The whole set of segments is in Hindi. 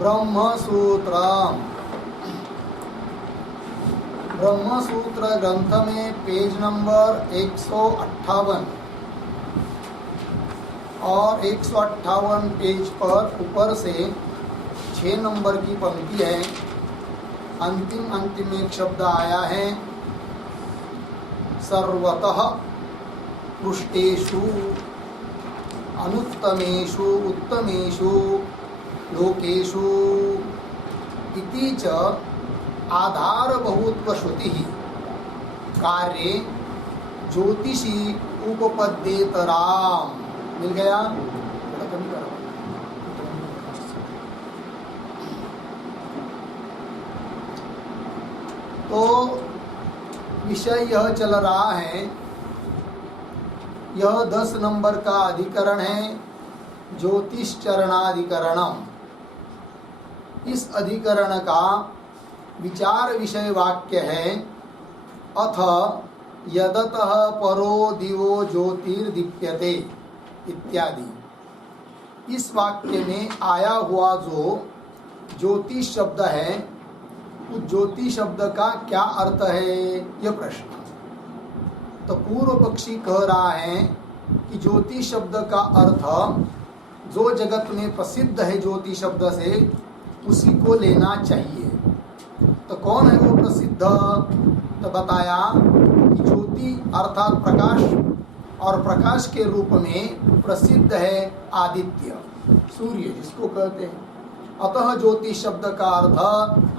ब्रह्मसूत्र ब्रह्मसूत्र ग्रंथ में पेज नंबर 158 और 158 पेज पर ऊपर से 6 नंबर की पंक्ति है। अंतिम एक शब्द आया है, सर्वतः पृष्ठेषु अनुत्तमेषु उत्तमेषु लोकेषु इति च आधारभूत्व श्रुति कार्ये ज्योतिषी उपपद्येतराम। मिल गया? तो विषय यह चल रहा है, यह 10 नंबर का अधिकरण है, ज्योतिष चरणाधिकरणम। इस अधिकरण का विचार विषय वाक्य है, अथ यदतः परो दिवो ज्योतिर्दीप्यते इत्यादि। इस वाक्य में आया हुआ जो ज्योतिष शब्द है, उस ज्योति शब्द का क्या अर्थ है, यह प्रश्न। तो पूर्व पक्षी कह रहा है कि ज्योति शब्द का अर्थ जो जगत में प्रसिद्ध है ज्योति शब्द से, उसी को लेना चाहिए। तो कौन है वो प्रसिद्ध? तो बताया कि ज्योति अर्थात प्रकाश, और प्रकाश के रूप में प्रसिद्ध है आदित्य, सूर्य जिसको कहते हैं। अतः ज्योति शब्द का अर्थ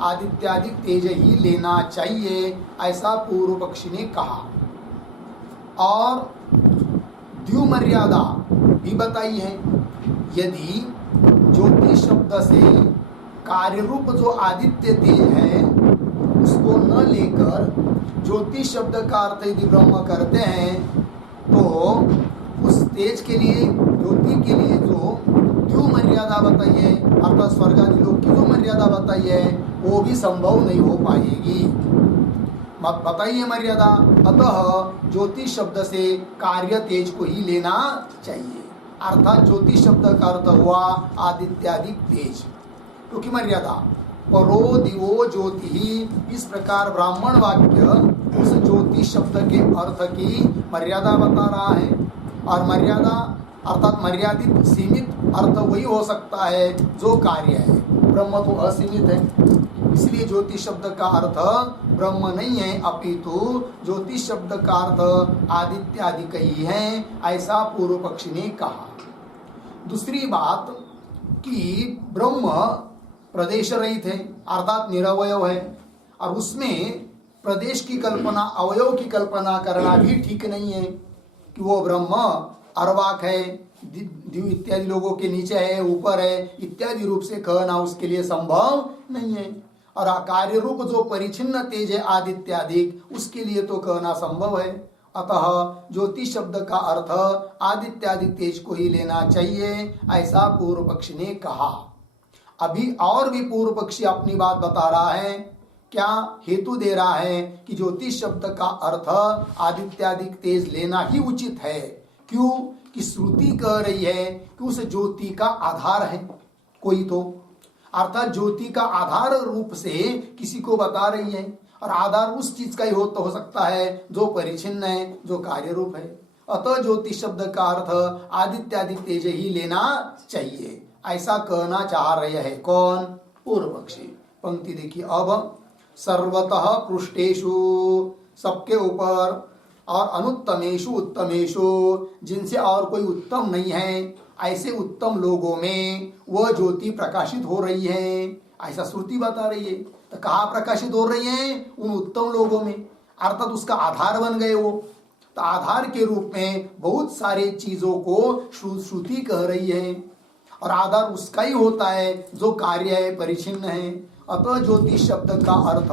आदित्यादिक तेज ही लेना चाहिए, ऐसा पूर्व पक्षी ने कहा। और द्यु मर्यादा भी बताई है। यदि ज्योति शब्द से कार्य रूप जो आदित्य तेज है उसको न लेकर ज्योति शब्द का अर्थ यदि ब्रह्म करते हैं, तो उस तेज के लिए, ज्योति के लिए जो द्यु मर्यादा बताई है, अर्थात स्वर्ग आदि लोक की जो मर्यादा बताई है, वो भी संभव नहीं हो पाएगी। मत बताइए मर्यादा। अतः ज्योति शब्द से कार्य तेज को ही लेना चाहिए, अर्थात ज्योति शब्द का अर्थ हुआ आदित्यादिक तेज। क्योंकि मर्यादा परो दिवो ज्योति ही, इस प्रकार ब्राह्मण वाक्य उस ज्योति शब्द के अर्थ की मर्यादा बता रहा है। और मर्यादा अर्थात मर्यादित सीमित अर्थ वही हो सकता है जो कार्य है, ब्रह्म तो असीमित है। इसलिए ज्योति शब्द का अर्थ ब्रह्म नहीं है, अपितु ज्योति शब्द का अर्थ आदित्यादिक ही है, ऐसा पूर्व पक्षी ने कहा। दूसरी बात कि ब्रह्म प्रदेश रहित है, अर्थात निरवयव है, और उसमें प्रदेश की कल्पना, अवयव की कल्पना करना भी ठीक नहीं है कि वो ब्रह्म अर्वाक है, द्यु इत्यादि लोगों के नीचे है, ऊपर है, इत्यादि रूप से कहना उसके लिए संभव नहीं है। और कार्य रूप जो परिचिन्न तेज है आदित्यादिक, उसके लिए तो कहना संभव है। अतः ज्योति शब्द का अर्थ आदित्यादिक तेज को ही लेना चाहिए, ऐसा पूर्व पक्षी ने कहा। अभी और भी पूर्व पक्षी अपनी बात बता रहा है, क्या हेतु दे रहा है कि ज्योतिष शब्द का अर्थ आदित्यादिक तेज लेना ही उचित है। क्यों? कि श्रुति कह रही है कि उस ज्योति का आधार है कोई, तो अर्थात ज्योति का आधार रूप से किसी को बता रही है, और आधार उस चीज का ही हो सकता है जो परिचिन्न है, जो कार्य रूप है। अतः ज्योति शब्द का अर्थ आदित्यादिक तेज ही लेना चाहिए, ऐसा कहना चाह रहे हैं कौन? पूर्व पक्षी। पंक्ति देखिए अब, सर्वतः पृष्ठेषु, सबके ऊपर, और अनुत्तमेषु उत्तमेषु, जिनसे और कोई उत्तम नहीं है, ऐसे उत्तम लोगों में वह ज्योति प्रकाशित हो रही है, ऐसा श्रुति बता रही है। तो कहाँ प्रकाशित हो रही है? उन उत्तम लोगों में, अर्थात उसका आधार बन गए वो। तो आधार के रूप में बहुत सारे चीजों को श्रुति कह रही है, और आधार उसका ही होता है जो कार्य है, परिचिन्न है। अतः ज्योति शब्द का अर्थ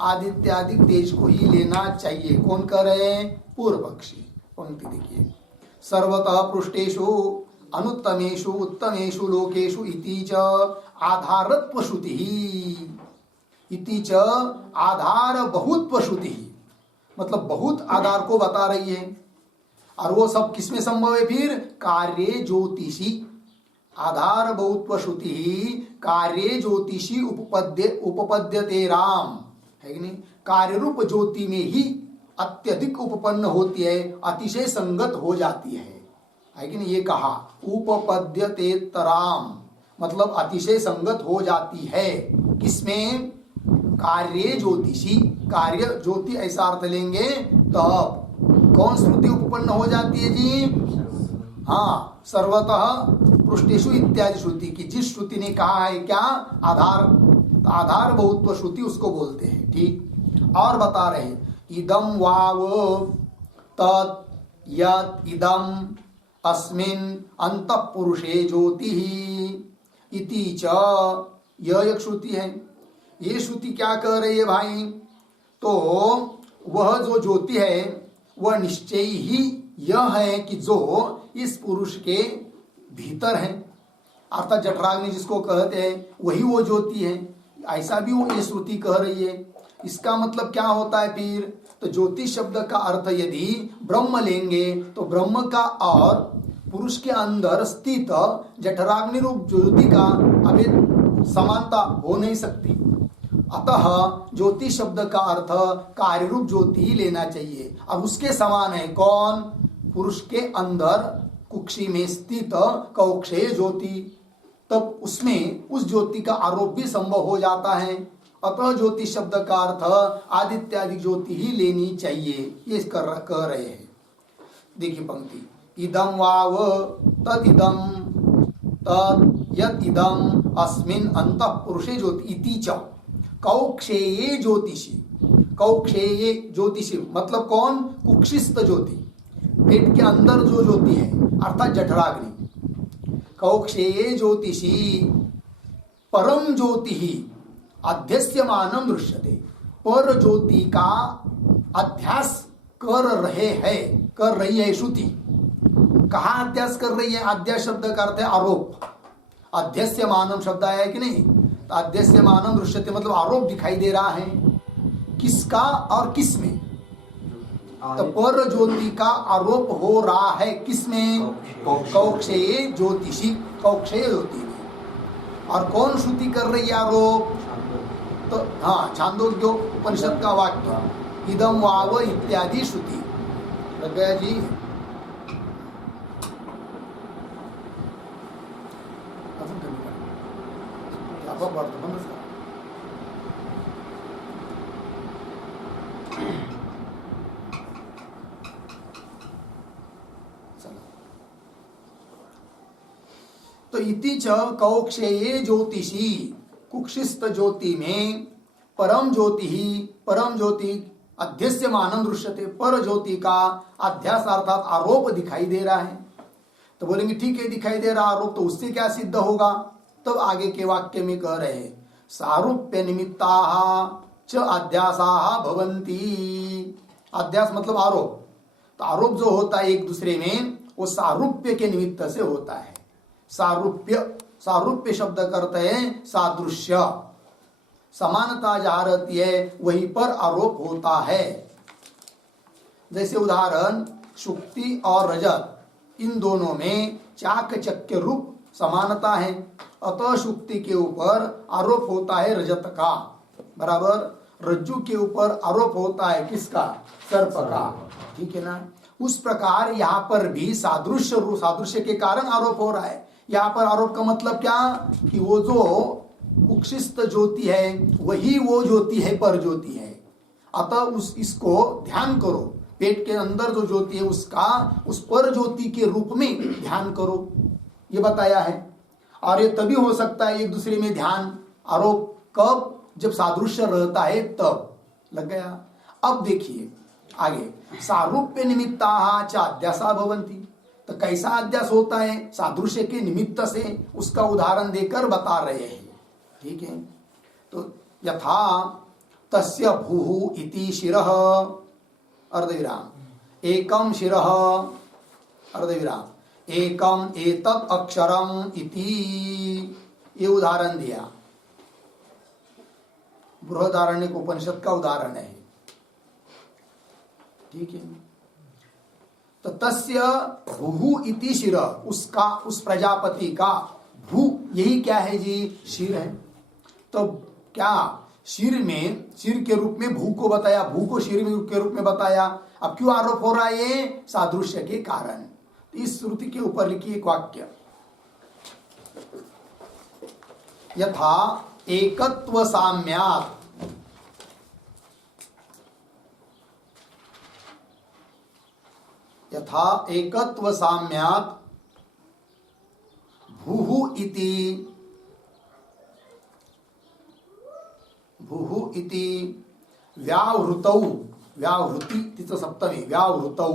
आदित्यादिक तेज को ही लेना चाहिए। कौन कह रहे हैं? पूर्व पक्षी। पंक्ति देखिए, सर्वतः पृष्ठेषु अनुत्तमेषु उत्तमेषु लोकेषु इति च आधारत्व श्रुति, इति च आधार बहुत्व श्रुति, मतलब बहुत आधार को बता रही है। और वो सब किसमें संभव है? फिर कार्य ज्योतिषी, आधार बहुत्व श्रुति कार्य ज्योतिषी उपपद्यते राम, है कि नहीं? कार्य रूप ज्योति में ही अत्यधिक उपपन्न होती है, अतिशय संगत हो जाती है कि नहीं? ये कहा उपपद्यते राम मतलब अतिशय संगत हो जाती है। किसमें? कार्य ज्योतिषी, कार्य ज्योति ऐसा अर्थ लेंगे तब कौन श्रुति उपपन्न हो जाती है जी? हाँ, सर्वतः पृष्ठेषु इत्यादि श्रुति की, जिस श्रुति ने कहा है क्या? आधार, आधार बहुत्व श्रुति उसको बोलते हैं। ठीक, और बता रहे इदम वाव तत् यत् इदम अस्मिन् अंतःपुरुषे ज्योतिः इति च, यह एक श्रुति है। ये श्रुति क्या कह रही है भाई? तो वह जो ज्योति है वह निश्चय ही यह है कि जो इस पुरुष के भीतर है, अर्थात जठराग्नि जिसको कहते हैं वही वो ज्योति है, ऐसा भी वो ये श्रुति कह रही है। इसका मतलब क्या होता है फिर? तो ज्योति शब्द का अर्थ यदि ब्रह्म लेंगे तो ब्रह्म का और पुरुष के अंदर स्थित जठराग्नि रूप ज्योति का अभी समानता हो नहीं सकती। अतः ज्योति शब्द का अर्थ कार्य रूप ज्योति ही लेना चाहिए। अब उसके समान है कौन? पुरुष के अंदर कुक्षी में स्थित कौक्षेय ज्योति, तब उसमें उस ज्योति का आरोप भी संभव हो जाता है। अतः ज्योति शब्द का अर्थ आदित्यादि ज्योति ही लेनी चाहिए, ये कह रहे हैं। देखिए पंक्ति, इदम वाव तदिदम तत् यत् इदम अस्मिन् अंतःपुरुषे ज्योति इति च कौक्षेये ज्योतिषी। कौक्षेये ज्योतिषी मतलब कौन? कुक्षिस्थ ज्योति, पेट के अंदर जो ज्योति है अर्थात जठराग्नि। कौक्षेये ज्योतिषी परम ज्योति ही अध्यस्यमानं दृश्यते। पर ज्योति का अध्यास कर रहे है, कर रही है श्रुति। कहाँ अध्यास कर रही है? अध्यास शब्द का अर्थ है आरोप। अध्यस्यमानं शब्द आया है कि नहीं? तो अध्यस्यमानं दृश्यते मतलब आरोप दिखाई दे रहा है। किसका और किस में? तो पर ज्योति का आरोप हो रहा है किसमें? कौक्षेय ज्योतिषी, कौक्षेय ज्योति में। और कौन श्रुति कर रही है आरोप? तो हाँ, छांदोग्य उपनिषद का वाक्य इदम वाव इत्यादि श्रुति। लग गया जी? तो इति च कौक्षेये ज्योतिषी, कुक्षिस्थ ज्योति में परम ज्योति ही, परम ज्योति अध्यस्यमानं दृश्यते, पर ज्योति का अध्यास अर्थात आरोप दिखाई दे रहा है। तो बोलेंगे ठीक है, दिखाई दे रहा आरोप, तो उससे क्या सिद्ध होगा? तब आगे के वाक्य में कह रहे हैं सारूप्य निमित्ताः च अध्यासाः भवन्ति। अध्यास मतलब आरोप, तो आरोप जो होता है एक दूसरे में वो सारूप्य के निमित्त से होता है। सारूप्य, सारूप्य शब्द करते हैं सादृश्य, समानता जहां रहती है वहीं पर आरोप होता है। जैसे उदाहरण शुक्ति और रजत, इन दोनों में चाकचक्य रूप समानता है, अतः शुक्ति के ऊपर आरोप होता है रजत का, बराबर रज्जु के ऊपर आरोप होता है किसका? सर्प का। ठीक है ना? उस प्रकार यहाँ पर भी सादृश्य रूप, सादृश्य के कारण आरोप हो रहा है। यहाँ पर आरोप का मतलब क्या? कि वो जो कुक्षिस्थ ज्योति है वही वो ज्योति है, पर ज्योति है। अतः इसको ध्यान करो, पेट के अंदर जो ज्योति है उसका उस पर ज्योति के रूप में ध्यान करो, ये बताया है। और ये तभी हो सकता है एक दूसरे में ध्यान आरोप, कब? जब सादृश्य रहता है तब। लग गया? अब देखिए आगे, सारूप्य निमित्ताः च अध्यासा भवन्ति। तो कैसा अध्यास होता है? सादृश्य के निमित्त से, उसका उदाहरण देकर बता रहे हैं। ठीक है? तो यथा तस्य भूः इति शिरः अर्धविराम, एकम शिरः अर्धविराम, एकम एतत् अक्षरम इति, ये उदाहरण दिया। बृहदारण्यक उपनिषद का उदाहरण है। ठीक है? तो तस्य भूः इति शिरः, उसका, उस प्रजापति का, यही क्या है जी? शिर है। तो क्या शिर में, शिर के रूप में भू को बताया, भू को शिर के रूप में बताया। अब क्यों आरोप हो रहा है? ये सादृश्य के कारण। इस श्रुति के ऊपर लिखिए एक वाक्य, यथा एकत्व साम्यात्, यथा एकत्व साम्यात् भूः इति, भूः इति व्यावृतौ, व्यावृति तिथ सप्तमी, व्यावृतौ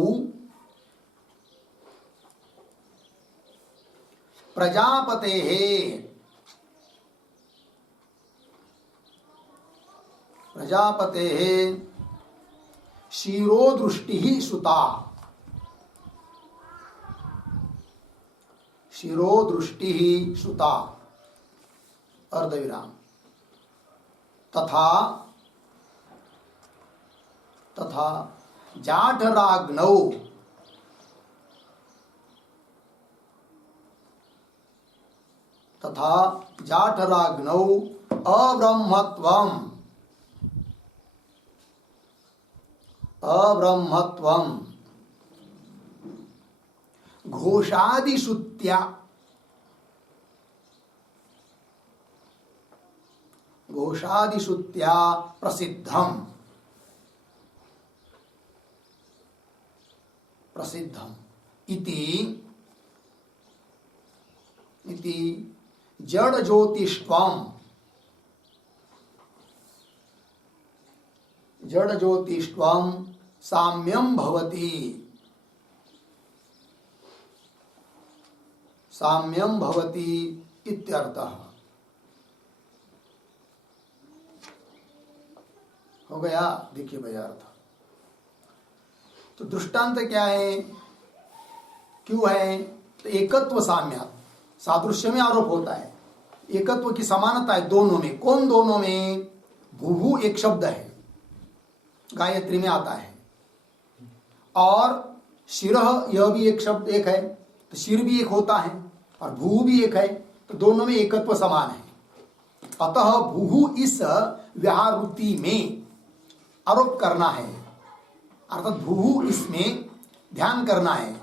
प्रजापतेः, प्रजापतेः शिरोदृष्टिः श्रुता, शिरोदृष्टिः श्रुता, अर्धविराम, तथा तथा जाठराग्नौ, तथा जाठराग्नौ अब्रह्मत्वम्, अब्रह्मत्वम् घोषादिश्रुत्या, घोषादिश्रुत्या प्रसिद्धम्, प्रसिद्धम् इति, इति जड़ ज्योतिष्त्वम्, जड़ ज्योतिष्त्वम् साम्यं भवति, साम्यं भवति इत्यर्थः। हो गया? देखिए भैया अर्थ। तो दृष्टांत क्या है, क्यों है? तो एकत्व साम्यात्, सादृश्य में आरोप होता है, एकत्व की समानता है दोनों में। कौन दोनों में? भूभू एक शब्द है, गायत्री में आता है, और शिरः यह भी एक शब्द एक है, तो शिर भी एक होता है और भू भी एक है, तो दोनों में एकत्व समान है। अतः भूहू इस व्याहृति में आरोप करना है, अर्थात भूहू इसमें ध्यान करना है।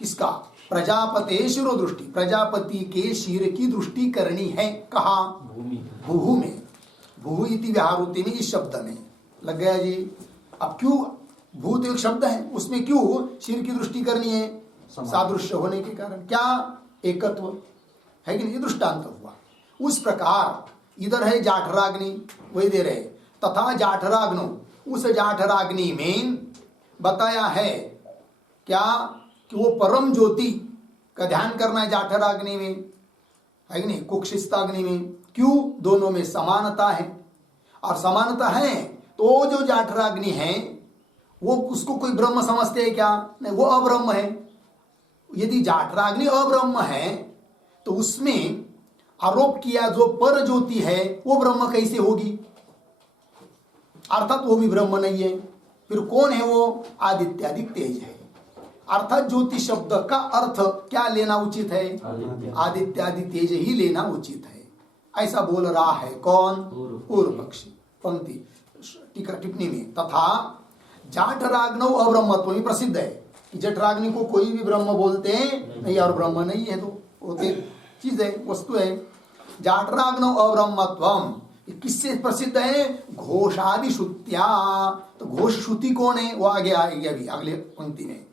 किसका? प्रजापते शिरो दृष्टि, प्रजापति के शिर की दृष्टि करनी है। कहा? भूहू में, भूहू इति व्याहृति में, इस शब्द में लग गया जी। अब क्यों? भूत एक शब्द है, उसमें क्यों शिर की दृष्टि करनी है? सादृश्य होने के कारण। क्या? एकत्व है कि नहीं? दृष्टांत हुआ। उस प्रकार इधर है जाठराग्नि, वही दे रहे, तथा जाठराग्नो, उस जाठराग्नि में बताया है क्या? कि वो परम ज्योति का ध्यान करना है जाठराग्नि में, है कि नहीं? कुक्षिस्ताग्नि में। क्यों? दोनों में समानता है, और समानता है तो जो जाठराग्नि है वो, उसको कोई ब्रह्म समझते हैं क्या? नहीं, वो अब्रह्म है। यदि जाठराग्नि अब्रह्म है तो उसमें आरोप किया जो पर ज्योति है वो ब्रह्म कैसे होगी? अर्थात वो भी ब्रह्म नहीं है। फिर कौन है वो? आदित्यादि तेज है। अर्थात ज्योति शब्द का अर्थ क्या लेना उचित है? आदित्यादि तेज ही लेना उचित है। ऐसा बोल रहा है कौन? पूर्व पक्षी। पंक्ति टीका टिप्पणी में, तथा जाठराग्नौ अब्रह्मत्व में प्रसिद्ध है। जठराग्नि को कोई भी ब्रह्म बोलते हैं नहीं, और ब्रह्म नहीं है, तो वो चीज है, वस्तु है। जाठराग्नौ अब्रह्मत्वम किससे प्रसिद्ध है? घोषादि श्रुत्या। तो घोष श्रुति कौन है? वो आगे आएगी अभी अगले पंक्ति में।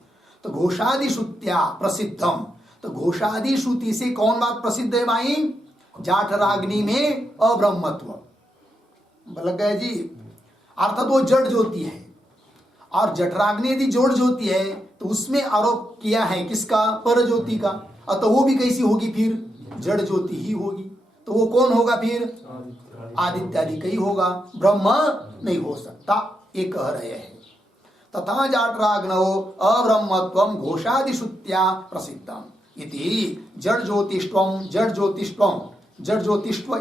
तो घोषादि श्रुत्या प्रसिद्धम, तो घोषादि श्रुति से कौन बात प्रसिद्ध है भाई? जाठराग्नि में अब्रह्मत्व। लग गया जी? अर्थात वो जड़ ज्योति है, और जठराग्नि यदि जोड़ ज्योति है तो उसमें आरोप किया है किसका? पर ज्योति का। अतः वो भी कैसी होगी फिर? जड़ ज्योति ही होगी। तो वो कौन होगा फिर? आदित्यादि का ही होगा, ब्रह्म नहीं हो सकता, ये कह रहे हैं। तथा जाठराग्नौ अब्रह्मत्वं घोषादिश्रुत्या प्रसिद्धम इति जड़ ज्योतिष्वम, जड़ ज्योतिष्वम, जड़ ज्योतिष्व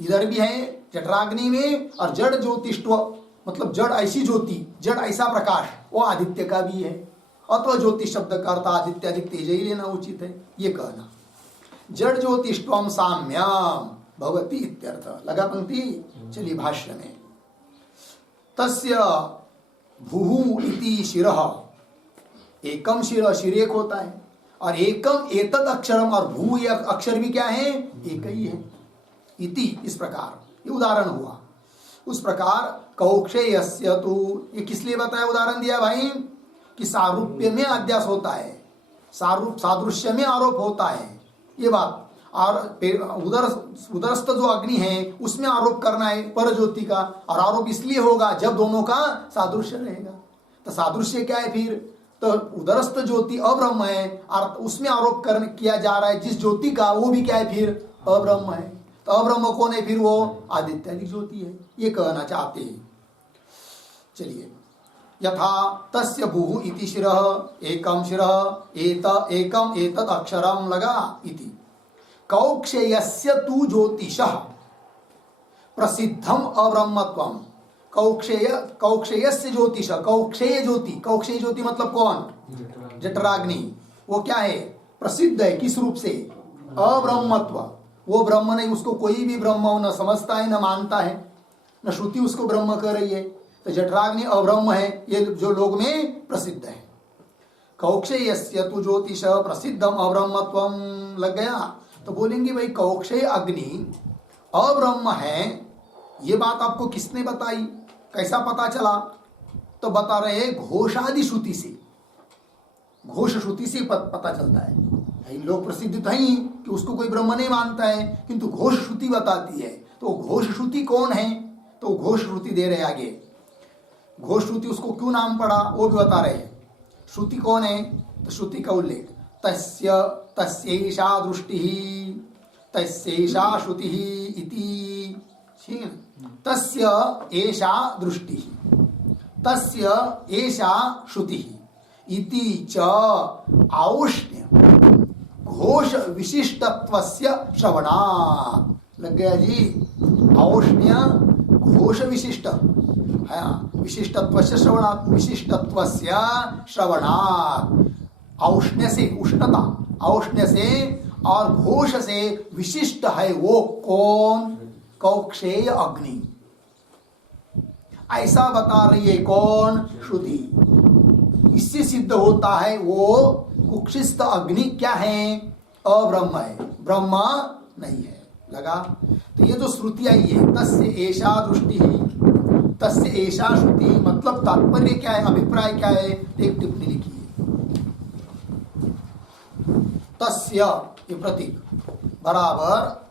इधर भी है जठराग्नि में, और जड़ ज्योतिष्व मतलब जड़ ऐसी ज्योति, जड़ ऐसा प्रकाश, वो आदित्य का भी है। अथवा ज्योतिष शब्द का अर्थ आदित्यादि तेज ही लेना उचित है, ये कहना। जड़ ज्योतिष्वम साम्यम भवति इत्यर्थ। लगा पंक्ति? चलिए भाष्य में, तस्य भूहु इति शिरः, एकम शिर, शिर एक होता है, और एकम एतद अक्षरम, और भू ये अक्षर भी क्या है? एक ही है। इति, इस प्रकार ये उदाहरण हुआ। उस प्रकार कौक्षेयस्य तु, ये किस लिए बताया, उदाहरण दिया भाई कि सारूप्य में अध्यास होता है, सारूप सादृश्य में आरोप होता है, ये बात। और उदरस्थ जो अग्नि है उसमें आरोप करना है पर ज्योति का, और आरोप इसलिए होगा जब दोनों का सादृश्य रहेगा। तो सादृश्य क्या है फिर? तो उदरस्थ ज्योति अब्रह्म है, और उसमें आरोप किया जा रहा है जिस ज्योति का, वो भी क्या है फिर? अब्रह्म है। तो अब्रह्म कौन है फिर? वो आदित्यादि ज्योति है, ये कहना चाहते हैं। चलिए, यथा तस्य भूः इति शिरः, एकम शिरः, एकम एतद अक्षरम, लगा इति। कौक्षेयस्य तु ज्योतिषः प्रसिद्धम अब्रह्मत्वम। कौक्षेयस्य ज्योतिष, कौक्षेय ज्योति, कौक्षेय ज्योति मतलब कौन? जठराग्नि। वो क्या है? प्रसिद्ध है, किस रूप से? अब्रह्मत्व। वो ब्रह्म नहीं, उसको कोई भी ब्रह्म न समझता है, न मानता है, न श्रुति उसको ब्रह्म कह रही है। तो जठराग्नि अब्रह्म है, ये जो लोग में प्रसिद्ध है। कौक्षेयस्य तु ज्योतिष प्रसिद्धम अब्रह्मत्वम, लग गया? तो बोलेंगे भाई कौक्षेय अग्नि अब्रह्म है, ये बात आपको किसने बताई, कैसा पता चला? तो बता रहे घोषादि श्रुति से, घोष श्रुति से पता चलता है। लोग प्रसिद्ध तो ही कि उसको कोई ब्रह्म नहीं मानता है, किंतु घोष श्रुति बताती है। तो घोष श्रुति कौन है? तो घोष श्रुति दे रहे आगे। घोष श्रुति उसको क्यों नाम पड़ा वो भी बता रहे हैं। श्रुति कौन है? तो श्रुति का उल्लेख, तस्यैषा दृष्टिः, तस्यैषा श्रुतिः इति। ठीक है, तस्य एषा दृष्टिः, तस्य एषा श्रुतिः इति च औष्ण्य घोष विशिष्टत्वस्य श्रवणात्। लग गया जी? औष्ण्य घोष विशिष्ट, विशिष्टत्वस्य श्रवणात्, विशिष्टत्वस्य श्रवणात्। औष्ण्य से, उष्णता, औष्ण्य से और घोष से विशिष्ट है वो कौन? कौक्षेय अग्नि। ऐसा बता रही है कौन? श्रुति। इससे सिद्ध होता है वो कुक्षिस्थ अग्नि क्या है? अब्रह्म है, ब्रह्म नहीं है। लगा? तो ये जो श्रुति आई है, तस्य एषा दृष्टि, तस्य एषा श्रुति, मतलब तात्पर्य क्या है, अभिप्राय क्या है? एक टिप्पणी लिखी है। तस्य, ये प्रतीक, बराबर,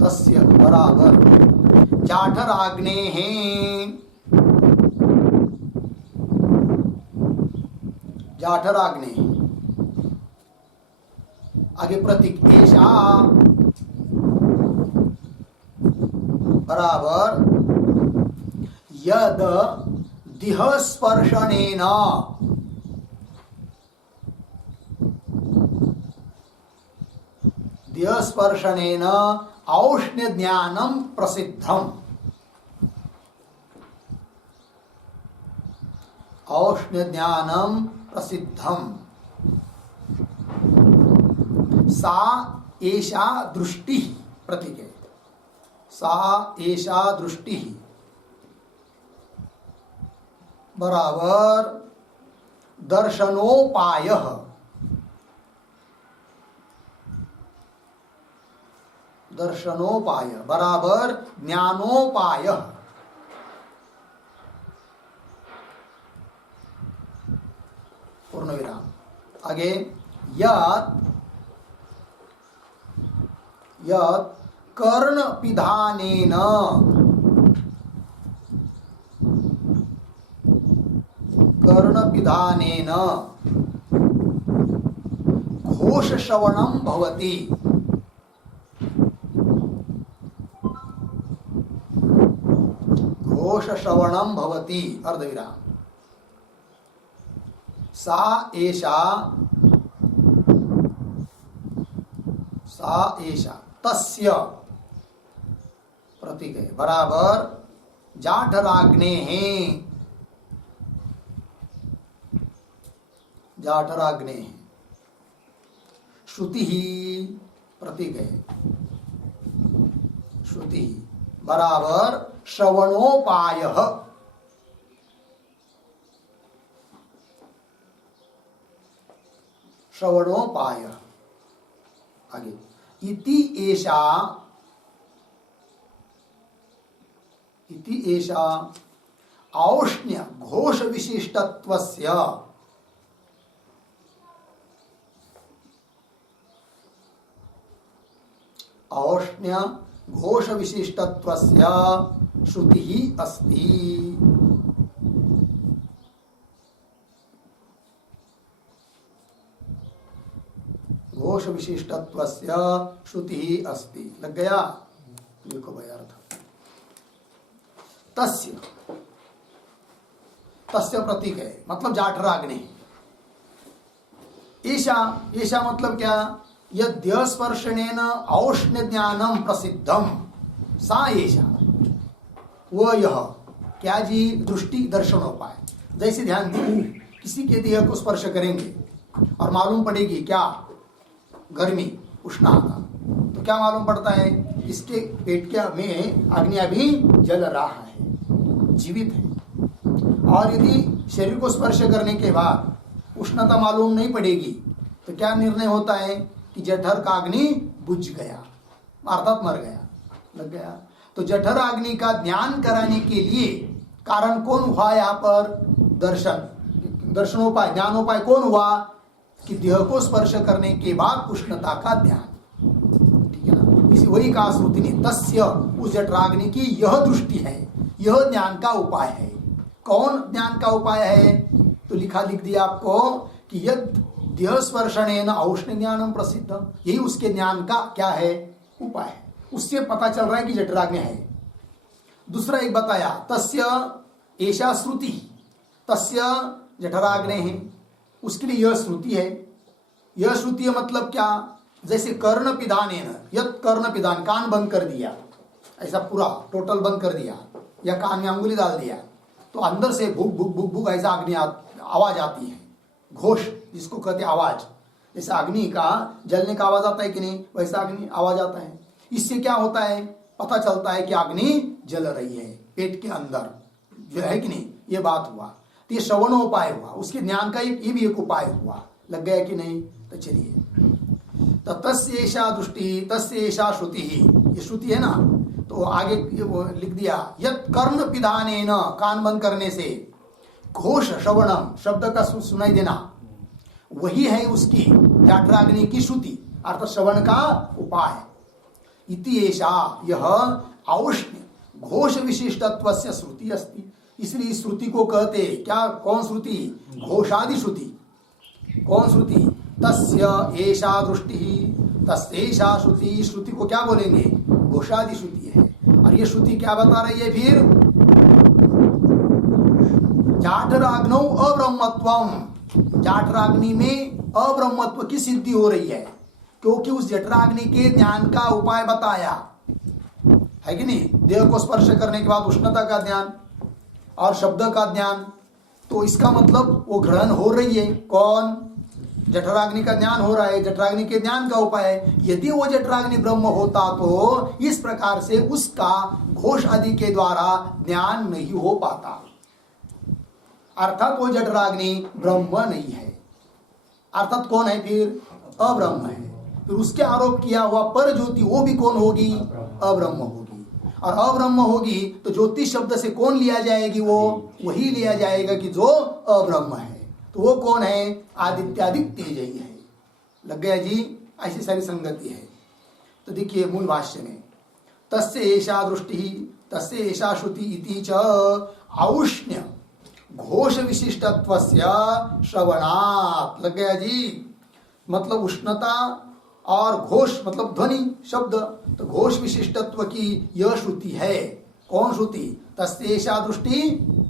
तस्य बराबर जाठराग्नेः, जाठराग्नेः, आगे प्रतीक एषा बराबर यद दिह स्पर्शनेन, दिह स्पर्शनेन औष्ण्य ज्ञानम प्रसिद्धम, औष्ण्य ज्ञानम प्रसिद्धम। सा एषा दृष्टि, प्रतीक है, सा एषा दृष्टि बराबर दर्शनोपायः, दर्शनोपाय बराबर ज्ञानोपाय। पूर्ण विराम। आगे यत्, यत् कर्ण पिधानेन, कर्ण पिधानेन घोष श्रवणं भवति, घोष श्रवणं भवति, अर्धविराम। सा एषा, सा एषा तस्य, प्रतीक है, बराबर जाठराग्नेः, जाठराग्नेः श्रुति ही प्रतीक है, श्रुति ही बराबर श्रवणोपाय, श्रवणोपाय। आगे इति एषा औष्ण्य घोष विशिष्टत्वस्य औष्ण्य घोष विशिष्टत्वस्य श्रुतिः अस्ति। घोष विशिष्टत्वस्य श्रुतिः अस्ति। लग गया? देखो भाई अर्थ। तस्य, तस्य प्रतीक है मतलब जाठराग्नि। ईशा, ईशा मतलब क्या? यद्य स्पर्शनेन औष्ण्य ज्ञानम प्रसिद्धम सा ईशा, वो यह क्या जी? दृष्टि दर्शनोपाय। जैसे ध्यान दी, किसी के देह को स्पर्श करेंगे और मालूम पड़ेगी क्या? गर्मी, उष्णता, तो क्या मालूम पड़ता है? इसके पेट के में अग्नि अभी जल रहा है, जीवित है। और यदि शरीर को स्पर्श करने के बाद उष्णता मालूम नहीं पड़ेगी तो क्या निर्णय होता है कि जठर का अग्नि बुझ गया, अर्थात मर गया। लग गया? तो जठर अग्नि का ज्ञान कराने के लिए कारण कौन हुआ? यहाँ पर दर्शन, दर्शनोपाय, ज्ञानोपाय कौन हुआ? कि देह को स्पर्श करने के बाद उष्णता का ध्यान। ठीक है ना? इसी वही कहा श्रुति ने, तस्य, उस जठराग्नि की यह दृष्टि है, यह ज्ञान का उपाय है। कौन ज्ञान का उपाय है? तो लिख दिया आपको कि यद देह स्पर्शनेन औष्ण्य ज्ञानम प्रसिद्ध, यही उसके ज्ञान का क्या है? उपाय है। उससे पता चल रहा है कि जठराग्नि है। दूसरा एक बताया, तस्य एषा श्रुति, तस्य जठराग्नि है, उसके लिए यह श्रुति है। यह श्रुति है मतलब क्या? जैसे कर्ण पिधानेन, यत् कर्ण पिधान, कान बंद कर दिया, ऐसा पूरा टोटल बंद कर दिया, या कान में अंगुली डाल दिया तो अंदर से भूक भूक भूक भूक ऐसा अग्नि आवाज आती है, घोष जिसको कहते हैं आवाज। जैसे अग्नि का जलने का आवाज आता है कि नहीं, वैसा अग्नि आवाज आता है। इससे क्या होता है? पता चलता है कि अग्नि जल रही है पेट के अंदर, जो है कि नहीं, ये बात हुआ। तो ये श्रवणोपाय हुआ, उसके ज्ञान का ये भी एक उपाय हुआ। लग गया कि नहीं? तो चलिए, तो तस्य एषा दृष्टि, तस्य एषा श्रुति, ये श्रुति है ना। तो आगे वो लिख दिया, यत् कर्ण पिधानेन, कान बंद करने से, घोष श्रवणम, शब्द का सुनाई देना, वही है उसकी जठराग्नि की श्रुति, अर्थात श्रवण का उपाय। इति एषा, यह औष्ण्य घोष विशिष्टत्वस्य श्रुति अस्ति। इसलिए इस श्रुति को कहते क्या? कौन श्रुति? घोषादि श्रुति। कौन श्रुति? तस्य एषा दृष्टि, तस्यैषा श्रुति। श्रुति को क्या बोलेंगे? घोषादि श्रुति है। और ये श्रुति क्या बता रही है फिर? जाठराग्नौ अब्रह्मत्वम, जाठराग्नि में अब्रह्मत्व की सिद्धि हो रही है, क्योंकि उस जठराग्नि के ज्ञान का उपाय बताया है कि नहीं? देह को स्पर्श करने के बाद उष्णता का ज्ञान और शब्द का ज्ञान, तो इसका मतलब वो ग्रहण हो रही है। कौन? जठराग्नि का ज्ञान हो रहा है, जठराग्नि के ज्ञान का उपाय है। यदि वो जठराग्नि ब्रह्म होता तो इस प्रकार से उसका घोष आदि के द्वारा ज्ञान नहीं हो पाता, अर्थात वो जठराग्नि ब्रह्म नहीं है। अर्थात कौन है फिर? अब्रह्म है। फिर उसके आरोप किया हुआ पर ज्योति, वो भी कौन होगी? अब्रह्म होगी। और अब्रह्म होगी तो ज्योति शब्द से कौन लिया जाएगी? वो वही लिया जाएगा कि जो अब्रह्म है। तो वो कौन है? आदित्यादिक तेजई है। लग गया जी? ऐसी सारी संगति है। तो देखिए मूल भाष्य में, तस्य एषा दृष्टि, तस्य एषा श्रुति इति च औष्ण्य घोष विशिष्टत्वस्य श्रवणात्। लग गया जी? मतलब उष्णता और घोष मतलब ध्वनि शब्द, तो घोष विशिष्टत्व की यह श्रुति है। कौन श्रुति? तस्य एषा दृष्टि,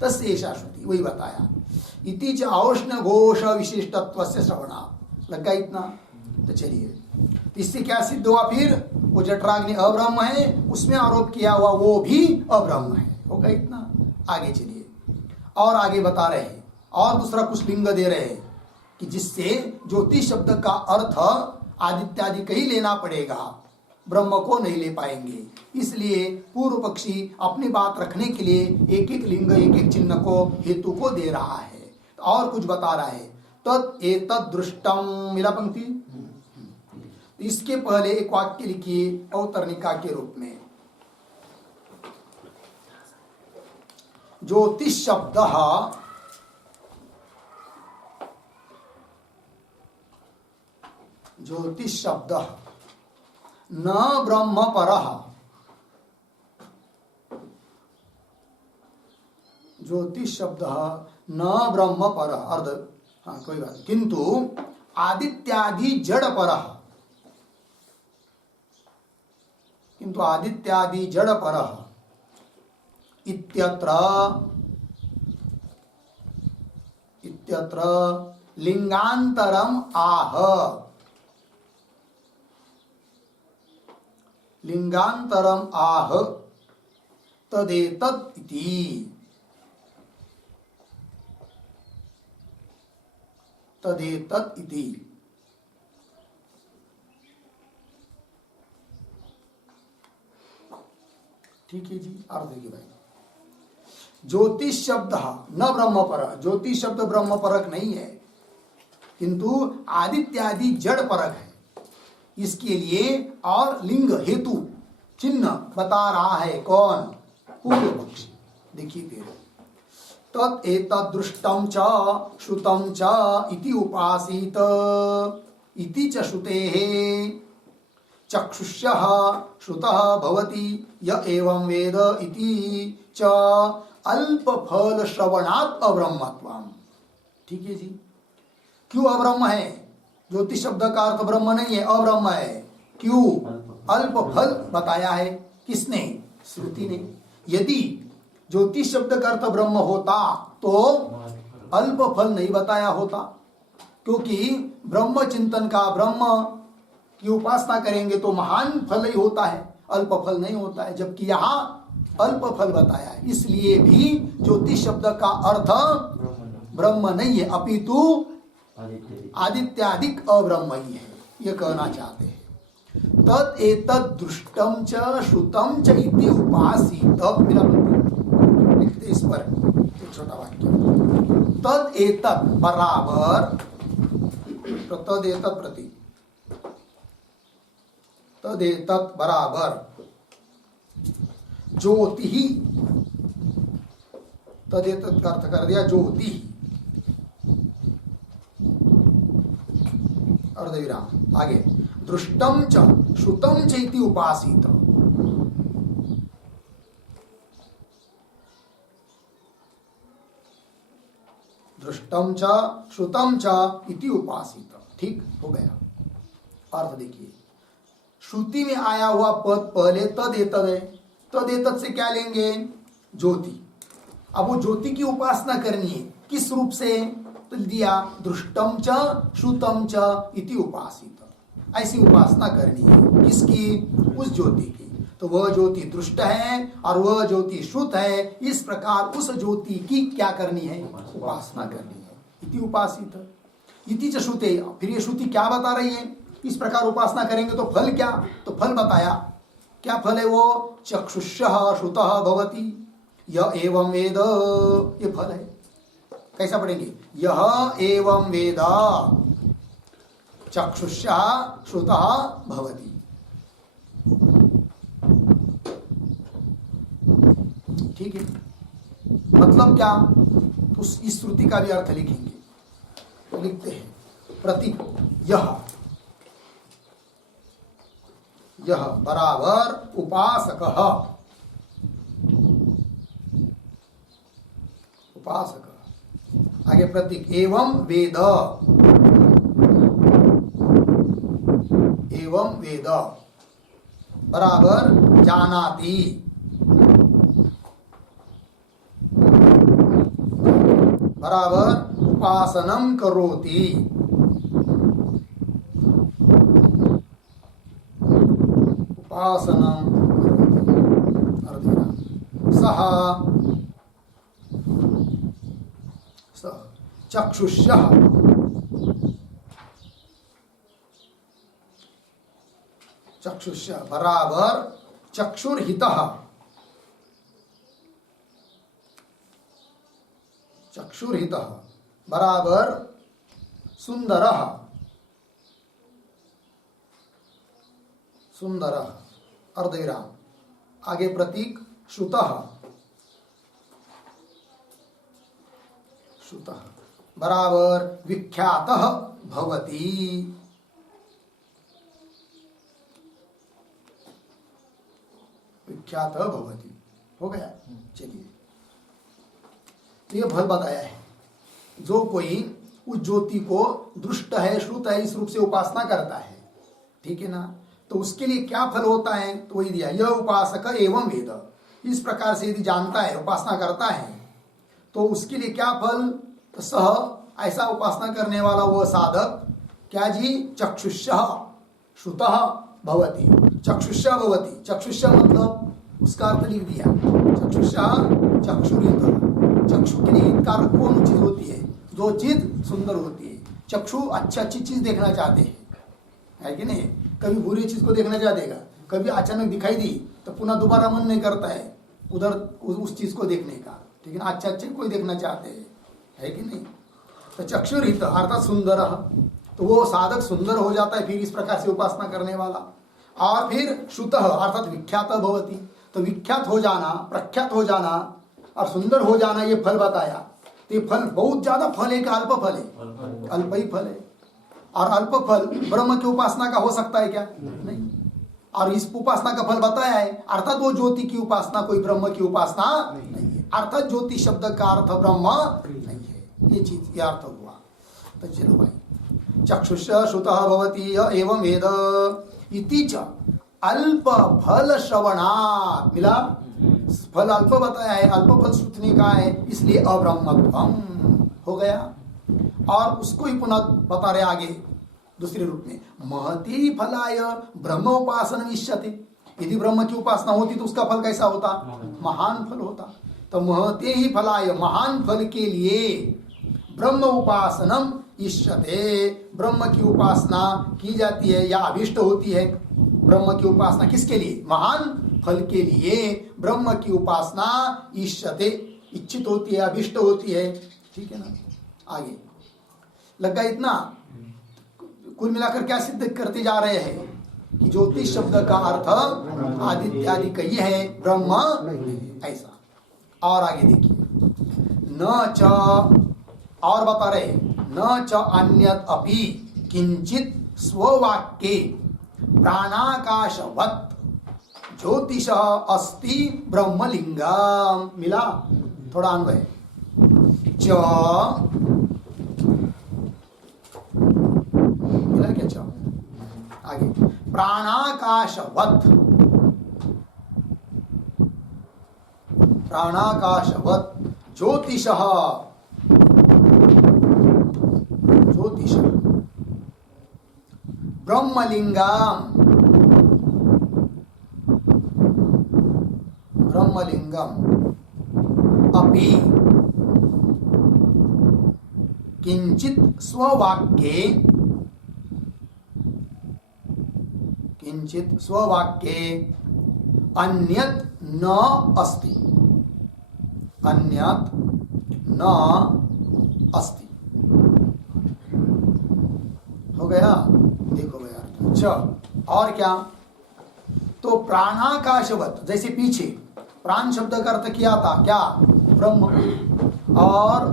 तस्य एषा श्रुति, वही बताया। इति च औष्ण्य घोष विशिष्टत्वस्य श्रवणात्। लग गया इतना? तो चलिए, इससे क्या सिद्ध हुआ फिर? वो जठराग्नि अब्रह्म है, उसमें आरोप किया हुआ वो भी अब्रह्म है। हो गया इतना? आगे चलिए, और आगे बता रहे हैं, और दूसरा कुछ लिंग दे रहे हैं कि जिससे ज्योति शब्द का अर्थ आदित्यादि का ही लेना पड़ेगा, ब्रह्म को नहीं ले पाएंगे। इसलिए पूर्व पक्षी अपनी बात रखने के लिए एक एक लिंग एक एक चिन्ह को हेतु को दे रहा है और कुछ बता रहा है। तत् एतद् दृष्टम, मिला पंक्ति। इसके पहले एक वाक्य लिखिए अवतरणिका के रूप में। ज्योतिष शब्द न ब्रह्म परः, ज्योतिष शब्द न ब्रह्म परः अर्ध, हाँ कोई बात, किंतु आदित्यादि जड़ परः, किंतु आदित्यादि जड़ परः इत्यत्र लिंगांतरम आह, लिंगांतरम आह तदेतत् इति। तदेतत् इति। ठीक है जी, अर्थ देखिए भाई। ज्योतिष शब्द न ब्रह्म पर, ज्योतिष शब्द ब्रह्म परक नहीं है, किंतु आदित्यादि जड़ परक है। इसके लिए और लिंग हेतु चिन्ह बता रहा है कौन? पूर्व पक्षी। देखिए फिर, तत् एतद् दृष्टं च श्रुतं च इति उपासीत इति च श्रुतेः चक्षुष्यः श्रुतः भवति य एवं वेद इति च अल्प फल श्रवणात् अब्रह्मत्वम्। ठीक है जी। क्यों अब्रह्म है? ज्योतिष शब्द का अर्थ ब्रह्म नहीं है, अब्रह्म है। क्यों? अल्प फल बताया है। किसने? श्रुति ने। यदि ज्योतिष शब्द का अर्थ ब्रह्म होता तो अल्प फल नहीं बताया होता, क्योंकि ब्रह्म चिंतन का, ब्रह्म की उपासना करेंगे तो महान फल ही होता है, अल्प फल नहीं होता है। जबकि यहाँ अल्प फल बताया है, इसलिए भी ज्योतिष शब्द का अर्थ ब्रह्म नहीं है, अपितु आदित्यादिक अब्रह्म ही है, ये कहना चाहते हैं। तत् एतद् दृष्टं च श्रुतं च इति उपासीत, लिखते इस पर एक छोटा वाक्य। तद एतत् बराबर, तद एतत् प्रति, तद एतत् बराबर ज्योति ही, तद एतत् का अर्थ कर दिया ज्योति, अर्धविराम। आगे दृष्टं च श्रुतं च इति उपासीत, दृष्टं च श्रुतं च इति उपासीत। ठीक हो गया। अर्थ देखिए, श्रुति में आया हुआ पद पहले तद एतद है, तद एतद से क्या लेंगे? ज्योति। अब वो ज्योति की उपासना करनी है, किस रूप से? तो दिया दृष्टम च श्रुतम च इति उपासित, ऐसी उपासना करनी है। किसकी? उस ज्योति की। तो वह ज्योति दृष्ट है और वह ज्योति श्रुत है। इस प्रकार उस ज्योति की क्या करनी है? उपासना करनी है। इति उपासित, इति च श्रुते। फिर ये श्रुति क्या बता रही है? इस प्रकार उपासना करेंगे तो फल क्या? तो फल बताया। क्या फल है वो? चक्षुष्यः श्रुतः भवति य एवं वेद, ये फल है। कैसा पढ़ेंगे? यह एवं वेद चक्षुष्यः श्रुतः भवति। ठीक है, मतलब क्या? उस इस श्रुति का भी अर्थ लिखेंगे। तो लिखते हैं प्रतीक यह, यह बराबर उपासकः, उपासक। आगे प्रतीक एवं वेद, एवं वेद बराबर जानाति, बराबर उपासनं करोति, उपासनं करोति। सः चक्षुष्यः, चक्षुष बराबर चक्षुर्हितः, चक्षुर्हितः बराबर सुंदरः, सुंदरः अर्धविराम, आगे प्रतीक श्रुतः, श्रुतः बराबर विख्यातः भवति, विख्यातः भवति। हो गया। चलिए, ये फल बताया है। जो कोई उस ज्योति को दृष्ट है, श्रुत है, इस रूप से उपासना करता है, ठीक है ना, तो उसके लिए क्या फल होता है? तो वही दिया, यह उपासक एवं वेद। इस प्रकार से यदि जानता है, उपासना करता है, तो उसके लिए क्या फल? तो सह, ऐसा उपासना करने वाला वह साधक क्या जी? चक्षुषः श्रुतः भवति, चक्षुषः भवति। चक्षुषः मतलब उसका अर्थ लिख दिया, चक्षुषः चक्षुरित। चक्षु के लिए हितकारक कौन चीज होती है? जो चीज सुंदर होती है। चक्षु अच्छी चीज देखना चाहते हैं, है कि नहीं? कभी बुरी चीज को देखना चाहेगा, कभी अचानक दिखाई दी तो पुनः दोबारा मन नहीं करता है उधर उस चीज को देखने का, ठीक है ना? अच्छे कोई देखना चाहते हैं, है कि नहीं? तो चक्षुरहित अर्थात सुंदर, तो वो साधक सुंदर हो जाता है फिर इस प्रकार से उपासना करने वाला। और फिर श्रुतः अर्थात विख्यात भवति, तो विख्यात हो जाना, प्रख्यात हो जाना और सुंदर हो जाना, ये फल बताया। तो ये फल बहुत ज्यादा फल है कि अल्प फल है? अल्प ही फल है। और अल्प फल ब्रह्म की उपासना का हो सकता है क्या? नहीं। और इस उपासना का फल बताया है, अर्थात वो ज्योति की उपासना, कोई ब्रह्म की उपासना नहीं है। अर्थात ज्योति शब्द का अर्थ ब्रह्म नहीं है, ये चीज, ये अर्थ हुआ। तो चलो भाई, चक्षुष श्रुतः भवति एवं वेद इति च अल्प फल श्रवणात्, मिला? फल अल्प बताया है, अल्प फल सुनने का है, इसलिए अब्रह्मत्वम हो गया। और उसको ही पुनः बता रहे आगे दूसरे रूप में, महती फलाय ब्रह्म उपासना इष्यते। यदि ब्रह्म की उपासना होती तो उसका फल कैसा होता? महान फल होता। तो महते ही फलाय, महान फल के लिए ब्रह्म उपासनम इष्यते, ब्रह्म की उपासना की जाती है या अभिष्ट होती है। ब्रह्म की उपासना किसके लिए? महान फल के लिए ब्रह्म की उपासना इष्यते, इच्छित होती है, अभिष्ट होती है, ठीक है ना? आगे लगा इतना। कुल मिलाकर क्या सिद्ध करते जा रहे हैं कि ज्योतिष शब्द का अर्थ आदित्यादि कही है, ब्रह्म ऐसा। और आगे देखिए, न च, और बता रहे, न च अन्यत् अपि किंचित स्ववाक्ये प्राणाकाशवत् ज्योतिष अस्ति ब्रह्मलिंगम, मिला? थोड़ा अन्वय, च मिला क्या? च आगे प्राणाकाशवत्, प्राणाकाशवत् ज्योतिष, ज्योतिष ब्रह्मलिंगम, ब्रह्मलिंगम अपि किंचित स्ववाक्ये, किंचित स्ववाक्ये अन्यत् न अस्ति, अन्यत् न अस्ति। हो गया? देखो भैया, अच्छा और क्या? तो प्राणाकाशवत, जैसे पीछे प्राण शब्द का अर्थ किया था क्या? ब्रह्म। और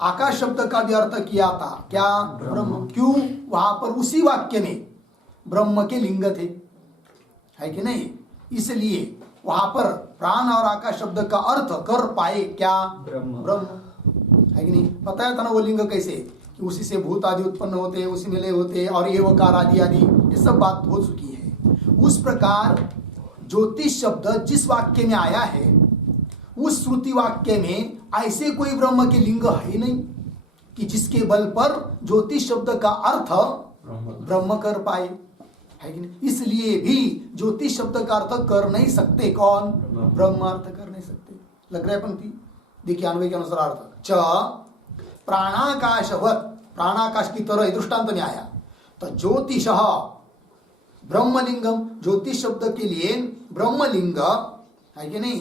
आकाश शब्द का भी अर्थ किया था क्या? ब्रह्म। क्यों? वहां पर उसी वाक्य में ब्रह्म के लिंग थे, है कि नहीं? इसलिए वहां पर प्राण और आकाश शब्द का अर्थ कर पाए क्या? ब्रह्म, है कि नहीं? बताया था ना वो लिंग कैसे, कि उसी से भूत आदि उत्पन्न होते हैं, उसी में लय होते हैं, और एवकार आदि आदि, ये सब बात हो चुकी है। उस प्रकार ज्योतिष शब्द जिस वाक्य में आया है, उस श्रुति वाक्य में ऐसे कोई ब्रह्म के लिंग है नहीं कि जिसके बल पर ज्योतिष शब्द का अर्थ ब्रह्म कर पाए, है कि नहीं? इसलिए भी ज्योतिष शब्द का अर्थ कर नहीं सकते कौन? ब्रह्म अर्थ कर नहीं सकते। लग रहा है पंक्ति? देखिए अन्वय के अनुसार अर्थ, च प्राणाकाशवत, प्राणाकाश की तरह दृष्टांत में आया। तो ज्योतिष ब्रह्मलिंगम, ज्योतिष शब्द के लिए ब्रह्मलिंग है कि नहीं,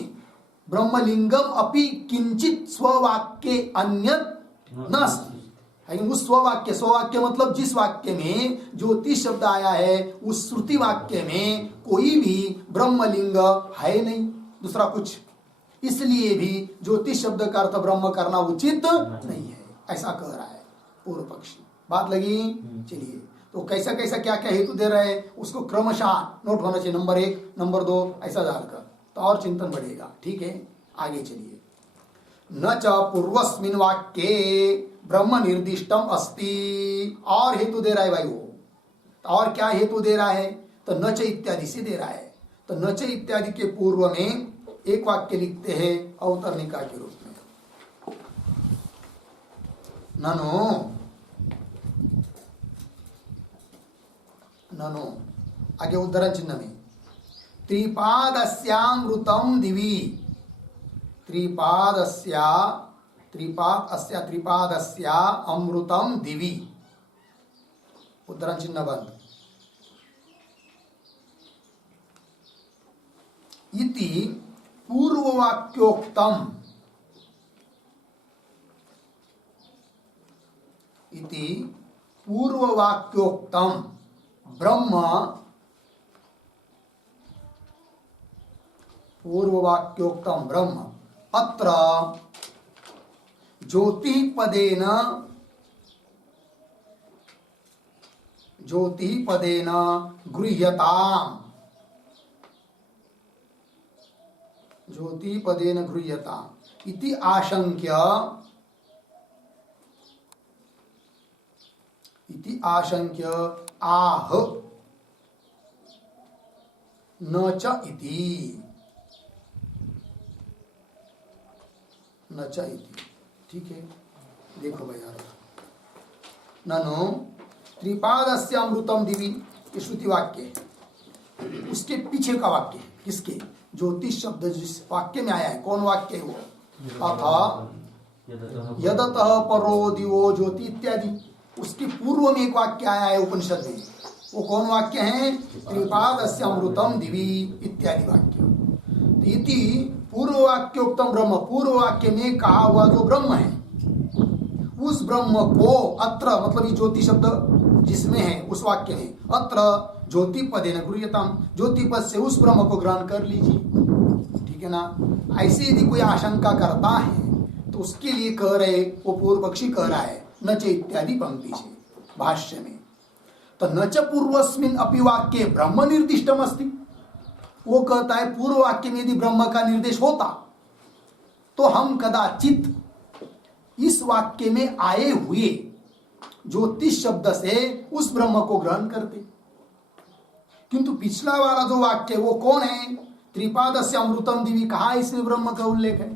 ब्रह्मलिंगम अपि किंचित स्ववाक्य अन्यत नास्ति, है कि उस स्ववाक्य, स्ववाक्य मतलब जिस वाक्य में ज्योतिष शब्द आया है उस श्रुति वाक्य में कोई भी ब्रह्मलिंग है नहीं, दूसरा कुछ, इसलिए भी ज्योतिष शब्द का अर्थ ब्रह्म करना उचित नहीं है, ऐसा कह रहा है पूर्व पक्षी। बात लगी? चलिए, तो कैसा कैसा क्या क्या हेतु दे रहे हैं उसको क्रमशः नोट होना चाहिए, नंबर 1 नंबर 2 ऐसा डालकर, तो और चिंतन बढ़ेगा। ठीक है, आगे चलिए। न च पूर्वस्मिन् वाक्ये ब्रह्म निर्दिष्टम अस्ति, और हेतु दे रहा है भाई वो, और क्या हेतु दे रहा है, तो न च इत्यादि से दे रहा है। तो न च इत्यादि के पूर्व में एक वाक्य लिखते हैं अवतरणिका के रूप में, ननो ननो, आगे उद्धरण चिन्ह में त्रिपादस्यामृतम दिवि, त्रिपादस्या अमृतम दिवि, उद्धरण चिन्ह बंद। इति पूर्ववाक्योक्तम, इति पूर्ववाक्योक्तम ब्रह्म, पूर्ववाक्योक्तम ब्रह्म अत्र ज्योतिपदेन, ज्योतिपदेन गृह्यताम्, ज्योतिपदेन गृह्यताम् इति आशंक्य, इति आशंक्य आह न च इति, न च इति। ठीक है, देखो भाई यार, ननु त्रिपादस्य अमृतम दिवि, ये श्रुति वाक्य, उसके पीछे का वाक्य किसके, ज्योतिष शब्द जिस वाक्य में आया है, कौन वाक्य है वो, अथ यदतः परो दिवो ज्योति इत्यादि, उसके पूर्व में एक वाक्य आया है उपनिषद में, वो कौन वाक्य है, त्रिपादस्य अमृतम दिवि इत्यादि वाक्य। तो इति पूर्व वाक्योक्तम ब्रह्म, पूर्व वाक्य में कहा हुआ जो ब्रह्म है, उस ब्रह्म को अत्र, मतलब ये ज्योति शब्द जिसमें है उस वाक्य में, अत्र ज्योतिपदेन गृह्यताम्, ज्योतिपद से उस ब्रह्म को ग्रहण कर लीजिए। ठीक है ना, ऐसे यदि कोई आशंका करता है तो उसके लिए कह रहे, वो पूर्व पक्षी कह रहा है न च इत्यादि पंक्ति से भाष्य में, तो न च पूर्वस्मिन् अपि वाक्ये ब्रह्म निर्दिष्टम अस्ति, वो कहता है पूर्व वाक्य में यदि ब्रह्म का निर्देश होता तो हम कदाचित इस वाक्य में आए हुए ज्योतिष शब्द से उस ब्रह्म को ग्रहण करते, किंतु पिछला वाला जो वाक्य वो कौन है, त्रिपादस्य अमृतम दिवि, कहा इसमें ब्रह्म का उल्लेख है,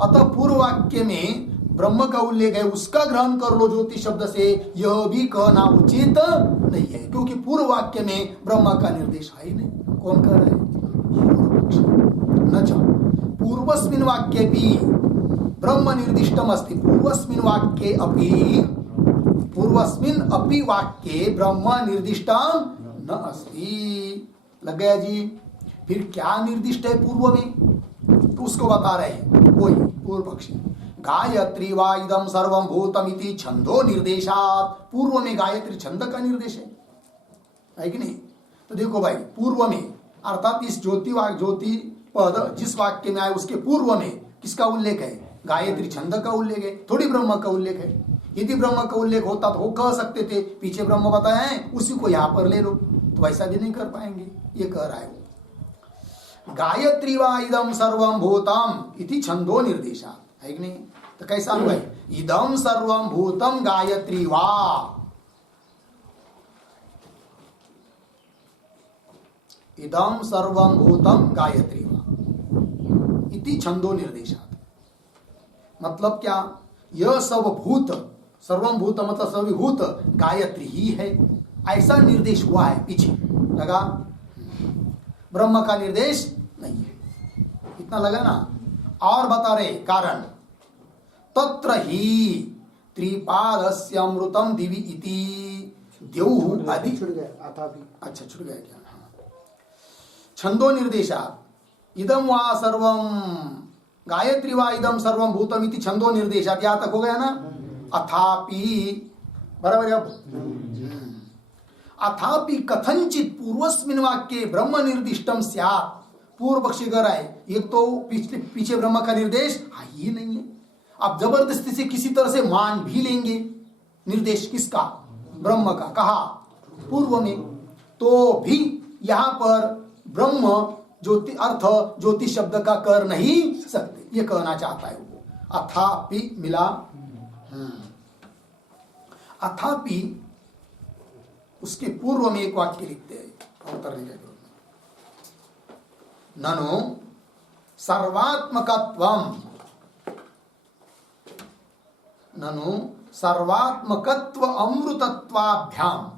अतः पूर्व वाक्य में ब्रह्म का उल्लेख है, उसका ग्रहण कर लो ज्योतिष शब्द से, यह भी कहना उचित नहीं है, क्योंकि पूर्व वाक्य में ब्रह्म का निर्देश है ही नहीं। कौन कह रहा है, न च पूर्वस्मिन् वाक्ये भी ब्रह्म निर्दिष्टम अस्ति, पूर्वस्मिन् वाक्ये अपि, पूर्वस्मिन् अपि वाक्ये ब्रह्म निर्दिष्टम न अस्ति। लग गया जी? फिर क्या निर्दिष्ट है पूर्व में, तो उसको बता रहे हैं कोई पूर्व पक्षी, गायत्री वा इदम सर्वं भूतमिति छंदो निर्देशात, पूर्व में गायत्री छंद का निर्देश है कि नहीं। तो देखो भाई, पूर्व में अर्थात इस ज्योति पद जिस वाक्य में आए उसके पूर्व में किसका उल्लेख है, गायत्री छंद का उल्लेख है, थोड़ी ब्रह्म का उल्लेख है। यदि ब्रह्म का उल्लेख होता तो वो कह सकते थे पीछे ब्रह्म बताया है उसी को यहाँ पर ले लो, तो वैसा भी नहीं कर पाएंगे, ये कह रहा है वो। गायत्री वा इदम सर्वं भूतम इति छंदो निर्देशा, है कि नहीं। तो कैसा हुआ, इदम सर्वं भूतम गायत्री वा, इदम सर्वं भूतम गायत्री वा इति छंदो निर्देशा, मतलब क्या, यह सब भूत, सर्वं भूत मतलब सभी भूत गायत्री ही है, ऐसा निर्देश हुआ है पीछे। लगा, ब्रह्म का निर्देश नहीं है, इतना लगा ना। और बता रहे कारण, तत्र ही त्रिपादस्य अमृतम दिवि इति, देव आदि छुट गया अथापि। अच्छा छुट गया क्या? हाँ। छंदो निर्देशा इदम वा सर्वम गायत्री वा इदम सर्वम भूतम इति छंदो निर्देशा, यहाँ तक हो गया ना? अथापि बराबर है अब। अथापि कथंचित पूर्वस्मिन वाक्ये ब्रह्म निर्दिष्टम स्यात्। पूर्व पक्षी कर रहा है एक तो पीछे ब्रह्म का निर्देश ही नहीं है, अब जबरदस्ती से किसी तरह से मान भी लेंगे निर्देश किसका? ब्रह्म का। कहा? पूर्व में। तो भी यहां पर ब्रह्म ज्योति अर्थ ज्योति शब्द का कर नहीं सकते, ये कहना चाहता है वो। अथापि मिला। अथापि उसके पूर्व में एक वाक्य लिखते हैं उतरने के विरोध में। ननु सर्वात्मकत्वम, ननु सर्वात्मकत्व अमृतत्वाभ्याम,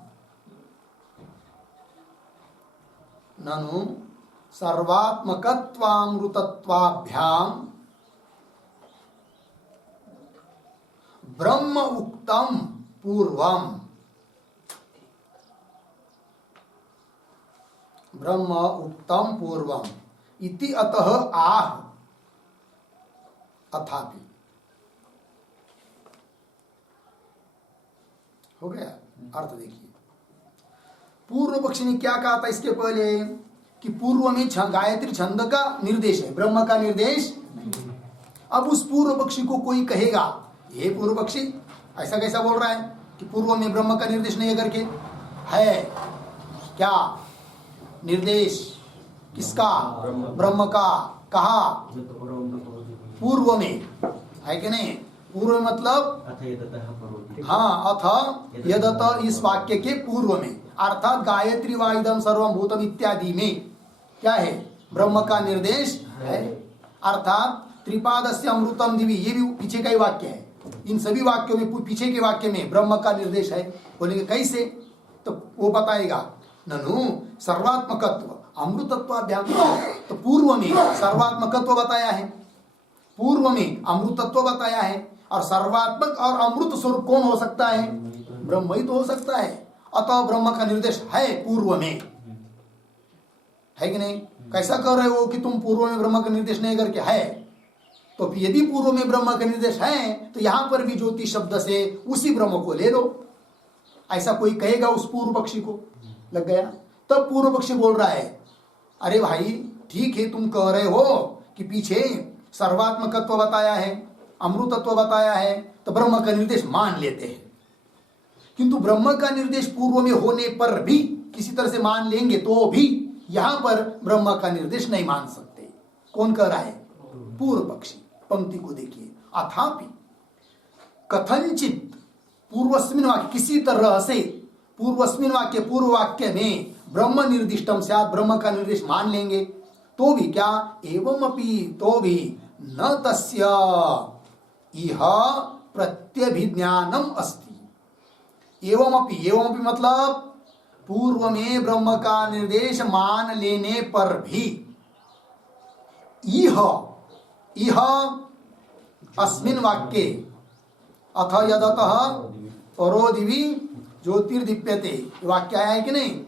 ननु सर्वात्मकत्वामृतत्वाभ्याम ब्रह्म उक्तम पूर्वम, ब्रह्म उक्तम पूर्वम इति अतः आह। अथापि हो गया अर्थ। देखिए पूर्व पक्षी ने क्या कहा था इसके पहले कि पूर्व में गायत्री छंद का निर्देश है, ब्रह्म का निर्देश। अब उस पूर्व पक्षी को कोई कहेगा, ये पूर्व पक्षी ऐसा कैसा बोल रहा है कि पूर्व में ब्रह्म का निर्देश नहीं है करके? है क्या निर्देश? किसका? ब्रह्म का। कहा? पूर्व में, है कि नहीं? पूर्व मतलब हाँ, अथ यदत इस वाक्य के पूर्व में, अर्थात गायत्री वाइदम सर्वम भूतम इत्यादि में क्या है? ब्रह्म का निर्देश है। अर्थात त्रिपादस्य अमृतम दिवी, ये भी पीछे का ही वाक्य है। इन सभी वाक्यों में, पीछे के वाक्य में ब्रह्म का निर्देश है। बोलेंगे कैसे? तो वो बताएगा। ननु सर्वात्मकत्व अमृतत्वाभ्याम, तो पूर्व में सर्वात्मकत्व बताया है, पूर्व में अमृतत्व बताया है, और सर्वात्मक और अमृत स्वरूप कौन हो सकता है? ब्रह्म ही तो हो सकता है। अतः ब्रह्म का निर्देश है पूर्व में, है कि नहीं? कैसा कह रहे हो कि तुम पूर्व में ब्रह्म का निर्देश नहीं करके? है। तो यदि पूर्व में ब्रह्म का निर्देश है तो यहां पर भी ज्योति शब्द से उसी ब्रह्म को ले लो, ऐसा कोई कहेगा उस पूर्व पक्षी को? लग गया। तब पूर्व पक्षी बोल रहा है, अरे भाई ठीक है, तुम कह रहे हो कि पीछे सर्वात्मकत्व बताया है, अमृतत्व बताया है, तो ब्रह्म का निर्देश मान लेते हैं। किंतु ब्रह्म का निर्देश पूर्व में होने पर भी किसी तरह से मान लेंगे तो भी यहां पर ब्रह्म का निर्देश नहीं मान सकते। कौन कह रहा है? पूर्व पक्षी। पंक्ति को देखिए। अथापि कथंचित पूर्वस्मिन वाक्य, किसी तरह से पूर्वस्मिन वाक्य, पूर्व वाक्य में ब्रह्म निर्दिष्टम स्यात्, ब्रह्म का निर्देश मान लेंगे तो भी क्या? एवं अपि, तो भी न तस्य इह प्रत्यभिज्ञानम अस्ति। एवं अपि, एवं अपि मतलब पूर्व में ब्रह्म का निर्देश मान लेने पर भी, इह अस्मिन वाक्ये अथ यदतः परो दिवि ज्योतिर्दीप्यते, वाक्य आया है कि नहीं?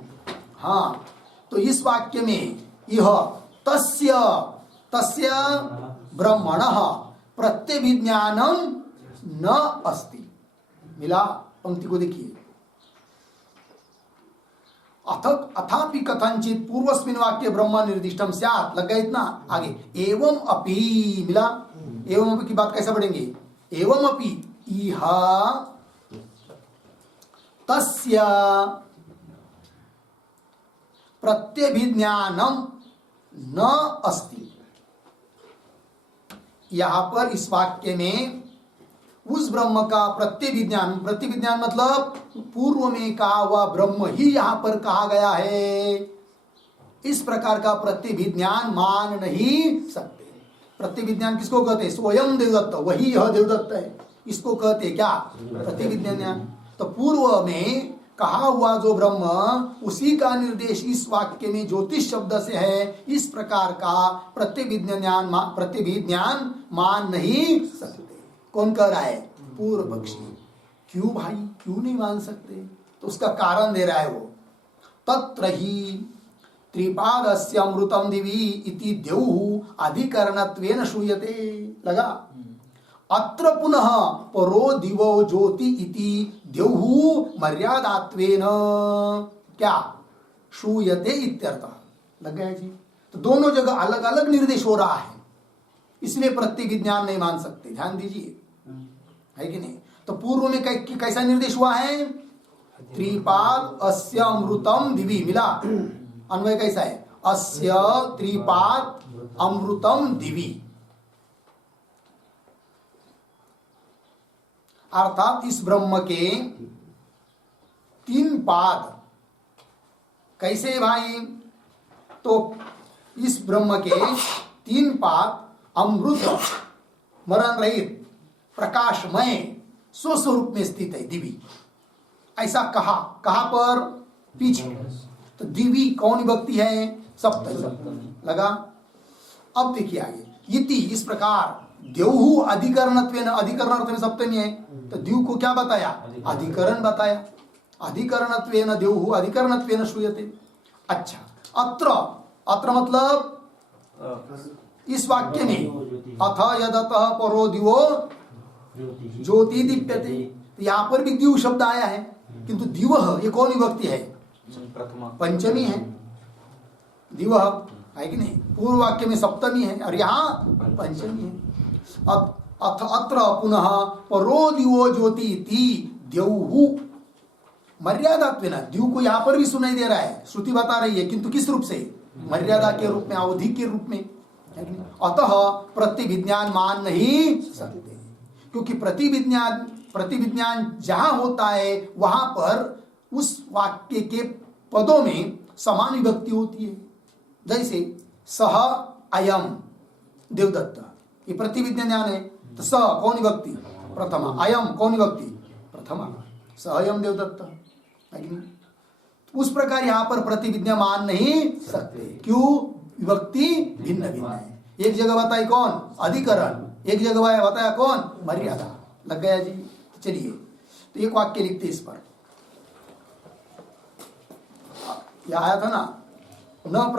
हाँ, तो इस वाक्य में यह तस्य तस्य ब्रह्मणः प्रत्यभिज्ञानम न अस्ति। मिला? पंक्ति को देखिए। अथापि कथंचित पूर्वस्मिन वाक्य ब्रह्म निर्दिष्टम स्यात्, लग गया इतना? आगे एवं अपि, मिला? एवं अपि की बात कैसे बढ़ेंगे? एवं अपि इह तस्य प्रत्यभिज्ञानम न अस्ति। यहां पर इस वाक्य में उस ब्रह्म का प्रत्यभिज्ञान, प्रतिविज्ञान मतलब पूर्व में कहा हुआ ब्रह्म ही यहां पर कहा गया है। इस प्रकार का प्रतिविज्ञान मान नहीं सकते। प्रतिविज्ञान किसको कहते हैं? स्वयं देवदत्त, वही यह देवदत्त है, इसको कहते हैं क्या? प्रतिविज्ञान। तो पूर्व में कहा हुआ जो ब्रह्म, उसी का निर्देश इस वाक्य में ज्योतिष शब्द से है। इस प्रकार का प्रतिविज्ञान मान नहीं सकते। कौन कह रहा है? पूर्व पक्षी। क्यों भाई, क्यों नहीं मान सकते? तो उसका कारण दे रहा है वो। तत्र ही त्रिपादस्य अमृतम दिवी इति द्यौः अधिकरणत्वेन श्रूयते। लगा? अत्र पुनः परो दिवो ज्योति इति द्यौः मर्यादात्वेन क्या श्रूयते इत्यर्थः। लग गया जी? तो दोनों जगह अलग अलग निर्देश हो रहा है, इसलिए प्रतिविज्ञान नहीं मान सकते। ध्यान दीजिए, है कि नहीं? तो पूर्व में कैसा निर्देश हुआ है? त्रिपाद अस्य अमृतम दिवी, मिला? अन्वय कैसा है? अस्य त्रिपाद अमृतम दिवी, अर्थात इस ब्रह्म के 3 पाद। कैसे भाई? तो इस ब्रह्म के 3 पाद अमृत, मरण रहित, प्रकाशमय, स्वस्वरूप में स्थित है दिवी। ऐसा कहा, कहां पर? पीछे। तो दिवी कौन विभक्ति है? सप्तमी। लगा? अब देखिए आगे, इति इस प्रकार, द्यौः अधिकरणत्वेन, अधिकरण अर्थ में सप्तमी है, तो द्यू को क्या बताया? अधिकरण बताया। अधिकरणत्वेन द्यौः अधिकरणत्वेन श्रूयते। अच्छा, अत्र, अत्र मतलब इस वाक्य में अथ यदतः परो दिवो ज्योति दीप्यते, यहां पर भी द्यू शब्द आया है, किंतु दिवः ये कौन विभक्ति है? पंचमी है। दिवः है कि नहीं? पूर्व वाक्य में सप्तमी है और यहाँ पंचमी है। अत्र पुनः परो दिवो ज्योति इति द्यौः मर्यादात्वेन, द्यू को यहाँ पर भी सुनाई दे रहा है, श्रुति बता रही है, किंतु किस रूप से? मर्यादा के रूप में, अवधि के रूप में। अतः प्रतिविज्ञान मान नहीं सकते, क्योंकि प्रतिविज्ञान जहां होता है वहां पर उस वाक्य के पदों में समान विभक्ति होती है। जैसे सह अयम देवदत्त, ये प्रतिविज्ञान है, तो स कौन विभक्ति? प्रथमा। अयम कौन विभक्ति? प्रथमा। सह अयम देवदत्त। उस प्रकार यहाँ पर प्रतिविज्ञा मान नहीं सकते। क्यों? विभक्ति भिन्न भिन्न है। एक जगह बताई कौन? अधिकरण, एक जगह बताया कौन? मर्यादा। लग गया जी? चलिए, तो एक वाक्य लिखते इस पर। यह आया था ना, न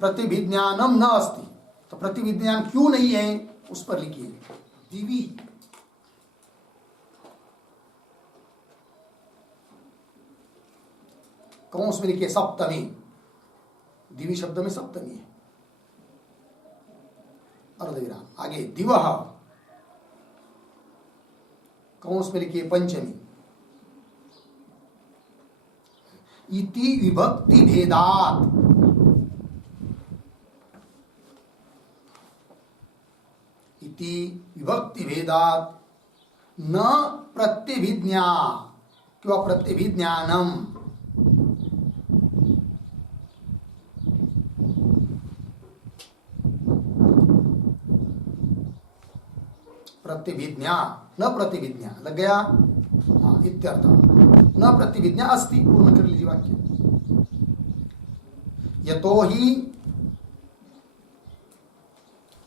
प्रतिविज्ञानम न अस्ति, तो प्रतिविज्ञान क्यों नहीं है उस पर लिखिए। दिवी कौंस में लिखिए सप्तमी, दिवी शब्द में सप्तमी है, अर्धविराम। आगे दिवः कौंस में लिखिए पंचमी। इति विभक्ति भेदात, इति विभक्ति भेदात न प्रत्यभिज्ञा किंवा प्रत्यभिज्ञानम, प्रतिविज्ञा न प्रतिविज्ञा। लग गया? हाँ, इत्यर्थ। न प्रतिविज्ञा अस्ति, पूर्ण कर लीजिए वाक्य। यतो ही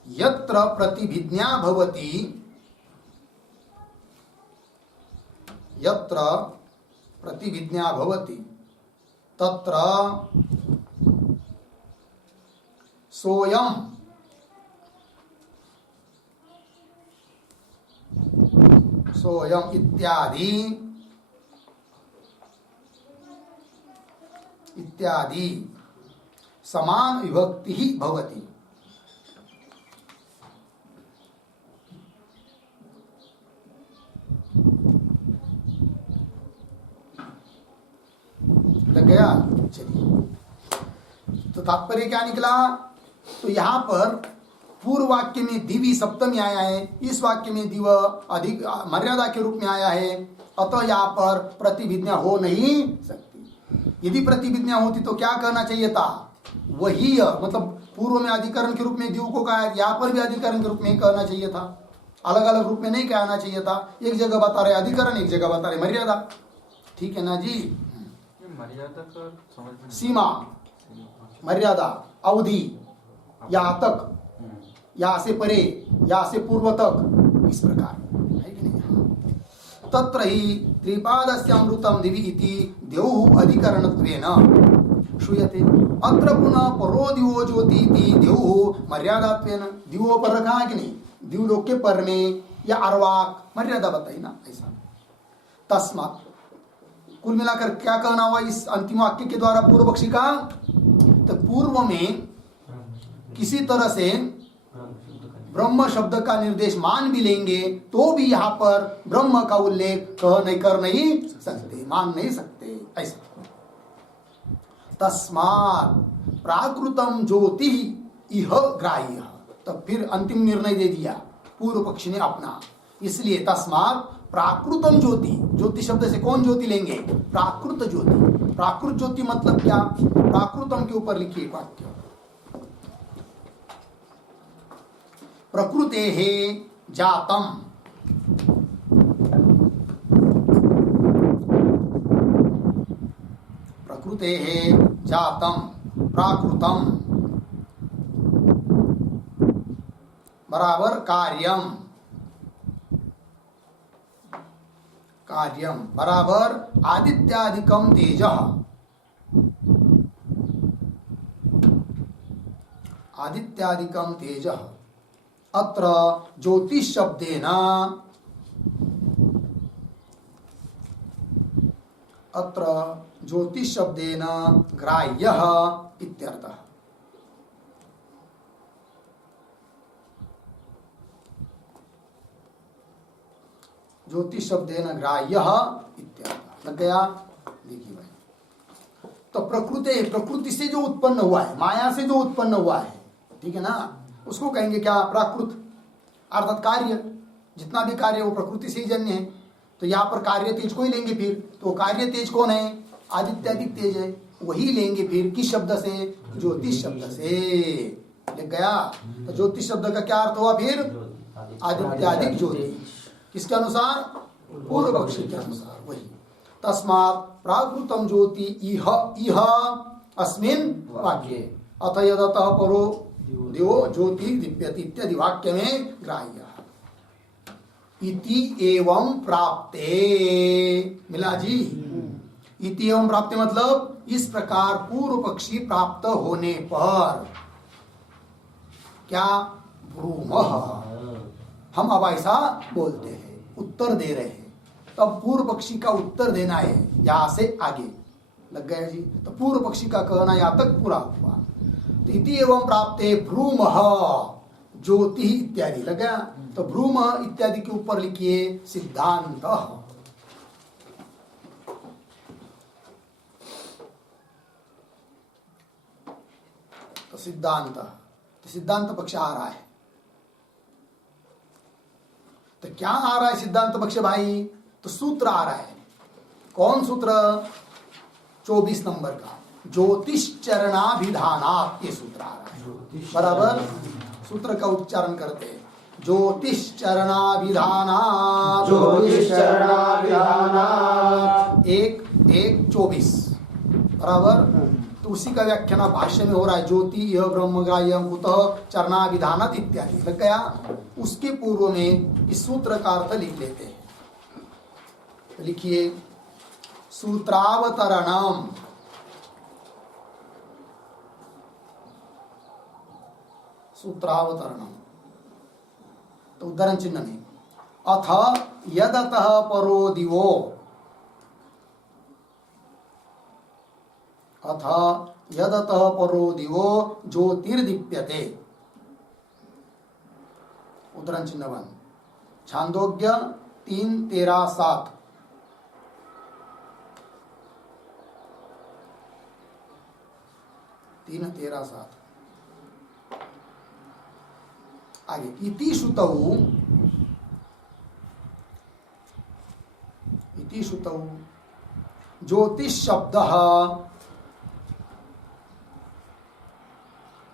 यत्र प्रतिविज्ञा भवति, यत्र प्रतिविज्ञा भवति तत्र सोयम सोयम इत्यादि इत्यादि समान विभक्ति ही भवति। लग गया? चलिए, तो तात्पर्य क्या निकला? तो यहां पर पूर्व वाक्य में दिवी सप्तमी आया है, इस वाक्य में दिव अधिक मर्यादा के रूप में आया है, अतः यहाँ पर प्रतिविज्ञा हो नहीं सकती। यदि प्रतिविज्ञा होती तो क्या कहना चाहिए था? वही, मतलब पूर्व में अधिकरण के रूप में दिव को कहा, यहाँ पर भी अधिकरण के रूप में कहना चाहिए था, अलग अलग रूप में नहीं कहना चाहिए था। एक जगह बता रहे अधिकरण, एक जगह बता रहे मर्यादा। ठीक है ना जी? मर्यादा का सीमा, मर्यादा, अवधि, यहाँ तक, यहाँ से परे, यहाँ से पूर्व तक, इस प्रकार है कि नहीं? तत्र हि त्रिपादस्य अमृतं दिवि इति द्यौः अधिकरणत्वेन श्रूयते। अत्र पुनः परो दिवो ज्योति इति द्यौः मर्यादात्वेन। दिवो पर रखा है कि नहीं? दिवलोक के पर में या अर्वाक मर्यादा बताई ना, ऐसा। तस्मात् कुल मिलाकर क्या कहना हुआ इस अंतिम वाक्य के द्वारा पूर्व पक्षी का? तो पूर्व में किसी तरह से ब्रह्म शब्द का निर्देश मान भी लेंगे तो भी यहाँ पर ब्रह्म का उल्लेख कर नहीं सकते, मान नहीं सकते, ऐसा। तस्मात् प्राकृतम ज्योति इह ग्राह्य। तब फिर अंतिम निर्णय दे दिया पूर्व पक्षी ने अपना। इसलिए तस्मात् प्राकृतम ज्योति, ज्योति शब्द से कौन ज्योति लेंगे? प्राकृत ज्योति। प्राकृत ज्योति मतलब क्या? प्राकृतम के ऊपर लिखिए वाक्य। प्रकृतेः जातम, प्रकृतेः जातम प्राकृतम बराबर कार्यम, कार्यम बराबर आदित्यादिकम तेजः, आदित्यादिकम तेजः। अत्र ज्योतिष शब्देन, अत्र ज्योतिष शब्देन ग्राह्यः इत्यर्थः। ज्योतिष शब्देन ग्राह्यः इत्यर्थः। लग गया? देखिए भाई, तो प्रकृति, प्रकृति से जो उत्पन्न हुआ है, माया से जो उत्पन्न हुआ है, ठीक है ना, उसको कहेंगे क्या? प्राकृत, अर्थात कार्य। जितना भी कार्य वो प्रकृति से ही जन्य है। तो यहाँ पर कार्य तेज को ही लेंगे फिर। तो कार्य तेज कौन है? आदित्यादिक तेज है, वही लेंगे फिर किस शब्द से? ज्योतिष शब्द से। लग गया? तो ज्योतिष शब्द का क्या अर्थ हुआ फिर? आदित्यादिक ज्योति। किसके अनुसार? पूर्व पक्षी के अनुसार। वही तस्मात् प्राकृतम ज्योति इह इह अस्मिन् वाक्ये अथ यदतः परो दिवो ज्योति दीप्यति इत्यादि वाक्य में ग्राह्य इति एवं प्राप्ते। मिला जी? इति एवं प्राप्ते मतलब इस प्रकार पूर्व पक्षी प्राप्त होने पर क्या? ब्रूमः, हम अब ऐसा बोलते हैं, उत्तर दे रहे हैं। तब पूर्व पक्षी का उत्तर देना है यहां से आगे। लग गया जी? तो पूर्व पक्षी का कहना यहां तक पूरा हुआ। तो इति एवं प्राप्ते भ्रूमः ज्योति इत्यादि। लग गया? तो भ्रूम इत्यादि के ऊपर लिखिए सिद्धांत। तो सिद्धांत, तो सिद्धांत पक्ष आ रहा है। तो क्या आ रहा है सिद्धांत पक्ष भाई? तो सूत्र आ रहा है। कौन सूत्र? 24 नंबर का ज्योतिष चरणाभिधानात्, ये सूत्र आ रहा है। बराबर? सूत्र का उच्चारण करते हैं। ज्योतिष चरणाभिधानात्, ज्योतिष चरणाभिधानात्। 1:1:24 बराबर? तो उसी का व्याख्यान भाष्य में हो रहा है। ज्योति यह ब्रह्मग्राह्यं कुतः चरणाभिधानात् इत्यादि। लग गया? उसके पूर्व में इस सूत्र का अर्थ लिख लेते हैं। तो लिखिए सूत्रावतरणम, सूत्रावतरणम। तो उदाहरण चिन्ह में अथ यदतः परो दिवो, अथ यदतः परो दिवो ज्योतिर्दीप्यते। उदाहरण चिन्ह 1 छांदोग्य 3:13-7। आगे इति श्रुतौ, इति श्रुतौ ज्योतिष शब्दः,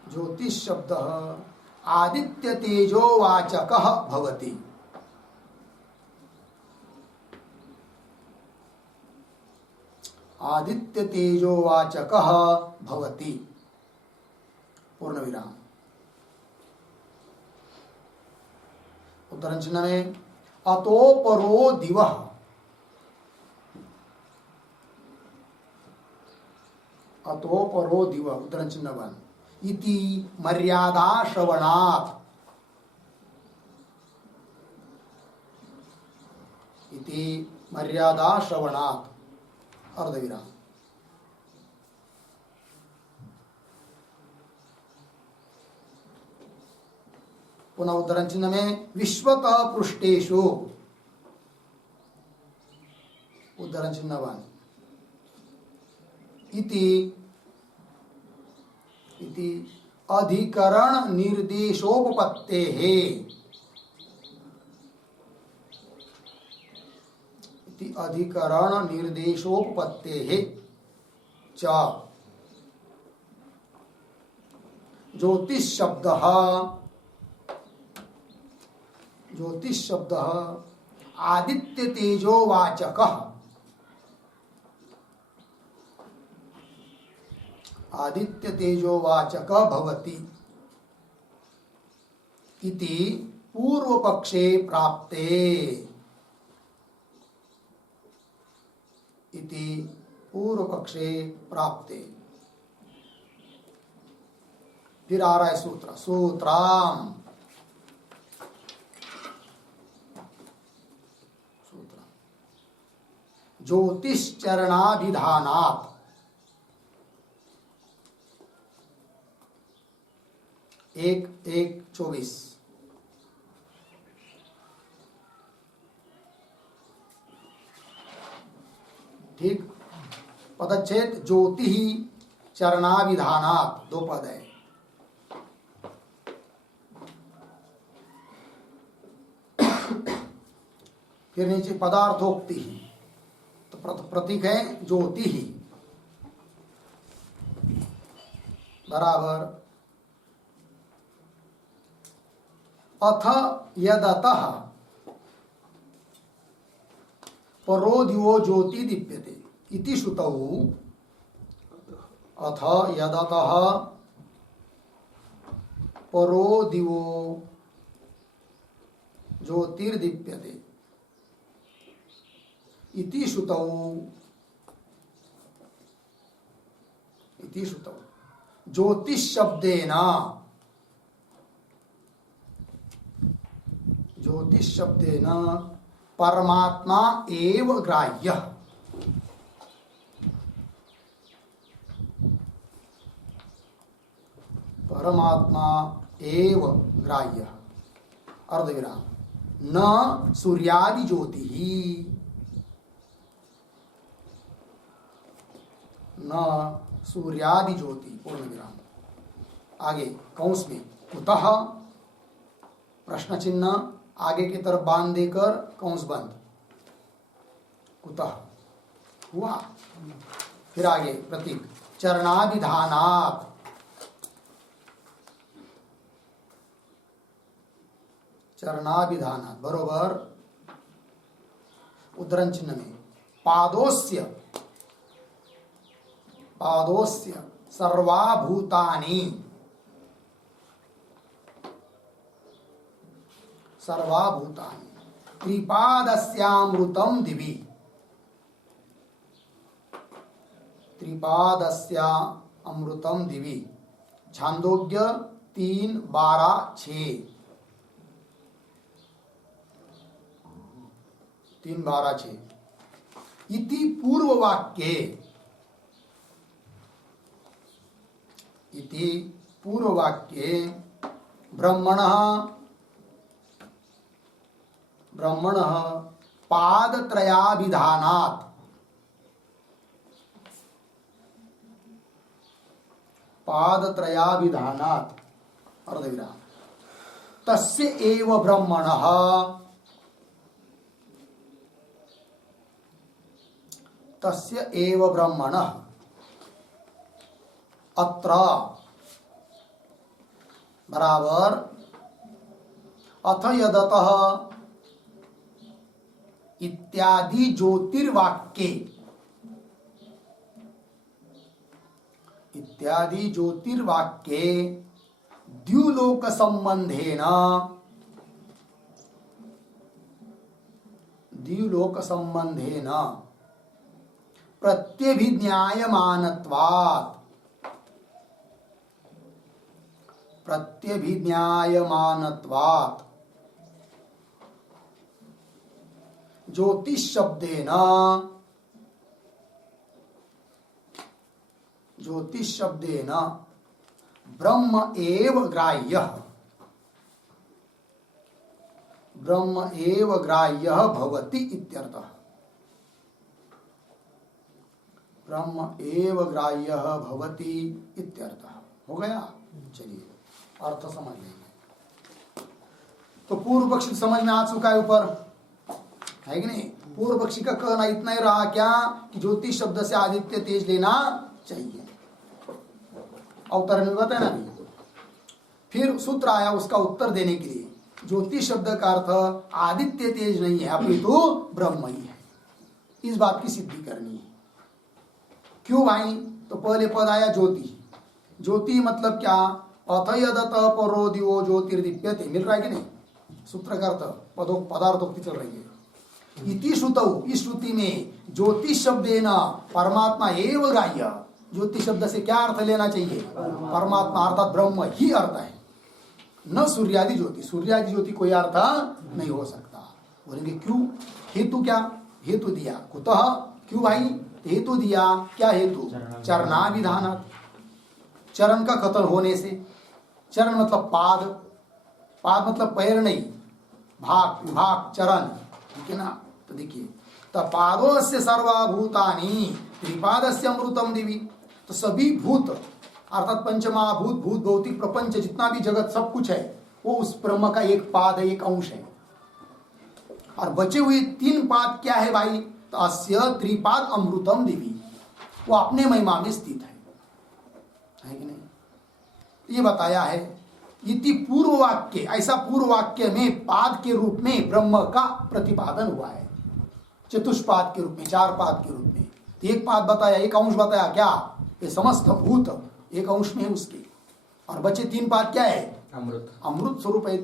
ज्योतिष शब्दः आदित्य तेजो वाचकः भवति। आदित्य तेजो वाचकः भवति। पूर्ण विराम। उदाहरण चिन्ह में अतो परो दिवः, अतो परो दिव उद्धरण चिन्ह 1 इति मर्यादा श्रवणात् इति मर्यादा श्रवणात् अर्धविराम। पुनः उद्धरण चिन्ह में विश्वतः पृष्ठेषु उद्धरण चिन्ह 1 इति अधिकरण निर्देशोपपत्तेः इति अधिकरण निर्देशोपपत्तेः च ज्योतिष शब्दः आदित्य तेजोवाचकः आदित्य तेजोवाचक भवति इति पूर्व पक्षे प्राप्ते इति पूर्व पक्षे प्राप्ते। फिर आ रहा है सूत्र सूत्राम ज्योतिश्चरणाभिधानात् 1:1:24 ठीक। पदच्छेद ज्योति ही चरणाभिधानात् 2 पद है। फिर नीचे पदार्थोक्ति ही तो प्रतीक है ज्योति ही बराबर अथ यदतः परो दिवो ज्योति दीप्यते इति श्रुतौ अथ यदतः परो दिवो ज्योतिर्दीप्यते इति श्रुतौ ज्योतिष शब्देन परमात्मा एव ग्राह्य परमात्मा एव ग्राह्य अर्धविराम न सूर्यादि ज्योति न सूर्यादि ज्योति पूर्ण विराम। आगे कौंस में कुतः प्रश्न चिन्ह आगे की तरफ बांध देकर कौंस बंद कुतः हुआ। फिर आगे प्रतीक चरणाभिधानात् चरणाभिधानात् बरोबर उद्धरण चिन्ह में पादोस्य सर्वाभूतानि त्रिपादस्यामृतं दिवि अमृतम दिवि छांदोग्य 3:12-6 3:12-6 इति पूर्ववाक्ये ब्रह्मणः पादत्रयाभिधानात् अर्धविराम तस्य एव ब्रह्मणः अत्र बराबर अथ यदतः इत्यादि ज्योतिर्वाक्ये द्युलोक संबंधेन प्रत्यभिज्ञायमानत्वात्, प्रत्यभिज्ञायमानत्वात् ज्योतिष शब्देन, ज्योतिष शब्देन ब्रह्म एव ग्राह्यः, ब्रह्म एव ग्राह्यः भवति इत्यर्थः। ब्रह्म एव ग्राह्यः भवति इत्यर्थः। हो गया? चलिए अर्थ समझ लेंगे। तो पूर्व पक्षी समझ में आ चुका है ऊपर, है कि नहीं? पूर्व पक्षी का कहना इतना ही रहा क्या कि ज्योतिष शब्द से आदित्य तेज लेना चाहिए। अवतरण में बताया ना भी। फिर सूत्र आया उसका उत्तर देने के लिए, ज्योतिष शब्द का अर्थ आदित्य तेज नहीं है अपितु ब्रह्म ही है। इस बात की सिद्धि करनी है। क्यों भाई? तो पहले पद आया ज्योति। ज्योति मतलब क्या? अथ यदत परो दिवो ज्योतिर्दीप्यते। मिल रहा है कि नहीं? सूत्र का अर्थ पदार्थोक्ति चल रही है। इति श्रुतौ, इस श्रुति में ज्योतिष शब्देन परमात्मा एव ग्राह्य। ज्योतिष शब्द से क्या अर्थ लेना चाहिए? परमात्मा अर्थात ब्रह्म ही अर्थ है, न सूर्यादि ज्योति। सूर्यादि ज्योति कोई अर्थ नहीं हो सकता। बोलेंगे क्यों? हेतु क्या? हेतु दिया। कुतः? क्यों भाई? हेतु दिया। क्या हेतु? चरणाभिधान, चरण का कतल होने से। चरण मतलब पाद, पाद मतलब पैर नहीं, भाग विभाग चरण, ठीक है ना? तो देखिए, पादोस्य सर्वभूतानि त्रिपादस्य अमृतम दिवी। तो सभी भूत अर्थात पंचमहाभूत, भूत भौतिक प्रपंच जितना भी जगत सब कुछ है वो उस ब्रह्म का एक पाद है, एक अंश है। और बचे हुए 3 पाद क्या है भाई? तो अस्य त्रिपाद अमृतम दिवी, वो अपने महिमा में स्थित है कि नहीं? ये बताया है। इति पूर्व वाक्य, ऐसा पूर्व वाक्य में पाद के रूप में ब्रह्म का प्रतिपादन हुआ है, चतुष्पाद के रूप में, 4 पाद के रूप में। एक पाद बताया, एक अंश बताया। क्या? ये समस्त भूत एक अंश में है उसके, और बचे 3 पाद क्या है? अमृत, अमृत स्वरूप है,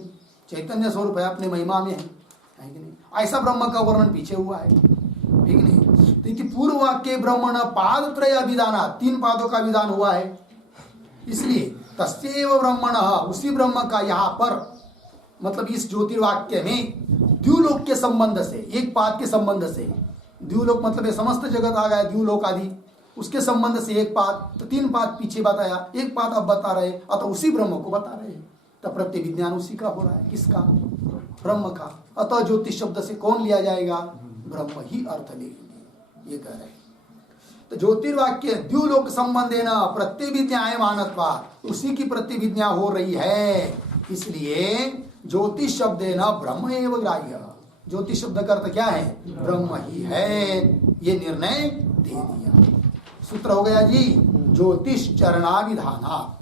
चैतन्य स्वरूप है, अपने महिमा में है कि नहीं? ऐसा ब्रह्म का वर्णन पीछे हुआ है, ठीक नहीं? तो इति पूर्व वाक्य ब्रह्मण पाद त्रय अभिधाना, 3 पादों का विधान हुआ है। इसलिए तस्यैव ब्रह्मण, उसी ब्रह्म का यहाँ पर मतलब इस ज्योतिर्वाक्य में द्युलोक के संबंध से, एक पाद के संबंध से, द्युलोक मतलब ये समस्त जगत आ गया, द्युलोक आदि, उसके संबंध से एक पाद। तो 3 पाद पीछे बताया, एक पाद अब बता रहे, अतः उसी ब्रह्म को बता रहे। तो प्रत्यभिज्ञान उसी का हो रहा है। किसका? ब्रह्म का। अतः ज्योतिष शब्द से कौन लिया जाएगा? ब्रह्म ही अर्थ लेंगे, ये कह रहे हैं। तो ज्योतिर्वाक्य द्युलोक संबंधेन प्रत्यभिज्ञायमानत्वा, उसी की प्रतिभिज्ञा हो रही है। इसलिए ज्योतिष शब्देन ब्रह्म एव ग्राह्य। ज्योतिष शब्द का अर्थ क्या है? ब्रह्म ही है। ये निर्णय दे दिया। सूत्र हो गया जी, ज्योतिष चरणाभिधाना।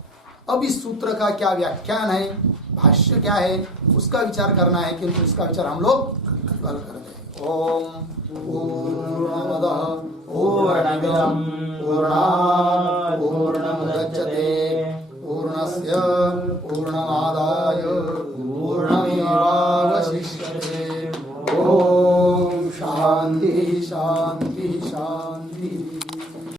अब इस सूत्र का क्या व्याख्यान है, भाष्य क्या है, उसका विचार करना है, किंतु इसका विचार हम लोग कल कर दें। ओम पूर्णमदः पूर्णमिदं पूर्णात् पूर्णमुदच्यते पूर्णस्य पूर्णमादाय